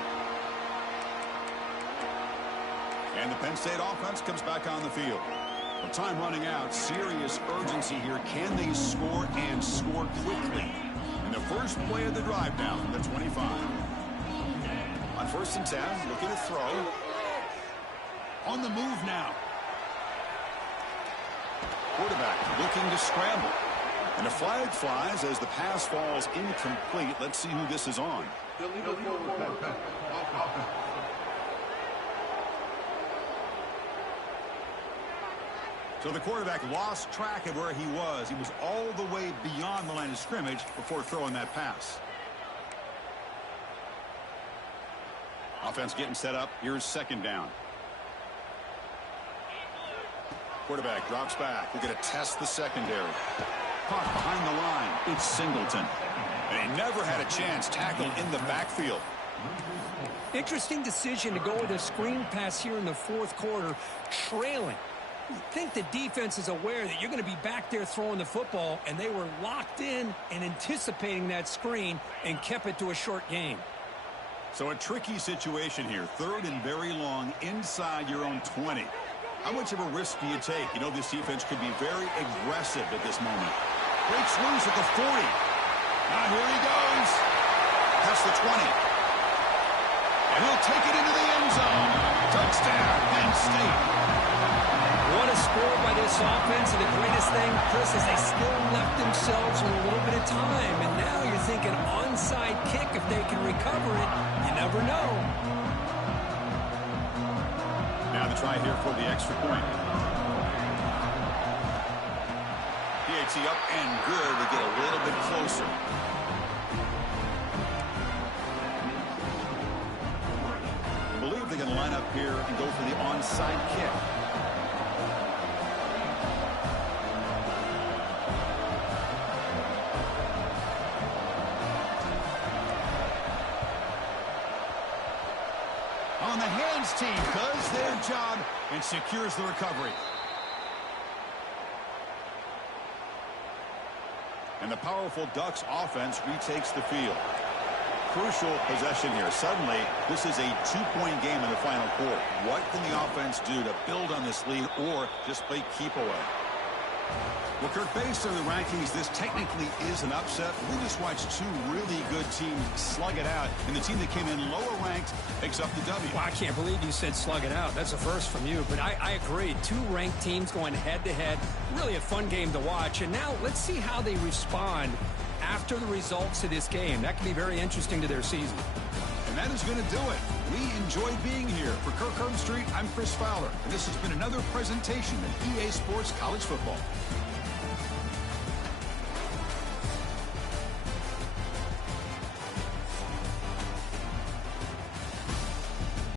And the Penn State offense comes back on the field. With time running out, serious urgency here. Can they score and score quickly? And the first play of the drive now from the 25. On 1st and 10, looking to throw. On the move now. Quarterback looking to scramble. And a flag flies as the pass falls incomplete. Let's see who this is on. So the quarterback lost track of where he was. He was all the way beyond the line of scrimmage before throwing that pass. Offense getting set up. Here's second down. Quarterback drops back. We're going to test the secondary. Caught behind the line. It's Singleton. And he never had a chance tackled in the backfield. Interesting decision to go with a screen pass here in the fourth quarter, trailing. I think the defense is aware that you're going to be back there throwing the football, and they were locked in and anticipating that screen and kept it to a short game. So a tricky situation here. Third and very long inside your own 20. How much of a risk do you take? You know, this defense could be very aggressive at this moment. Breaks loose at the 40. Now here he goes. That's the 20. And he'll take it into the end zone. Touchdown, Penn State. What a score by this offense. And the greatest thing, Chris, is they still left themselves with a little bit of time. And now you're thinking onside kick if they can recover it. You never know. Now the try here for the extra point. PAT up and good. We get a little bit closer. I believe they're going to line up here and go for the onside kick. On the hands team does their job and secures the recovery. And the powerful Ducks offense retakes the field. Crucial possession here. Suddenly, this is a two-point game in the final quarter. What can the offense do to build on this lead or just play keep away? Well, Kirk, based on the rankings, this technically is an upset. We just watched two really good teams slug it out, and the team that came in lower ranked picks up the W. Well, I can't believe you said slug it out. That's a first from you, but I agree. Two ranked teams going head-to-head. Really a fun game to watch, and now let's see how they respond after the results of this game. That can be very interesting to their season. And that is going to do it. We enjoyed being here. For Kirk Herbstreit, I'm Chris Fowler, and this has been another presentation of EA Sports College Football.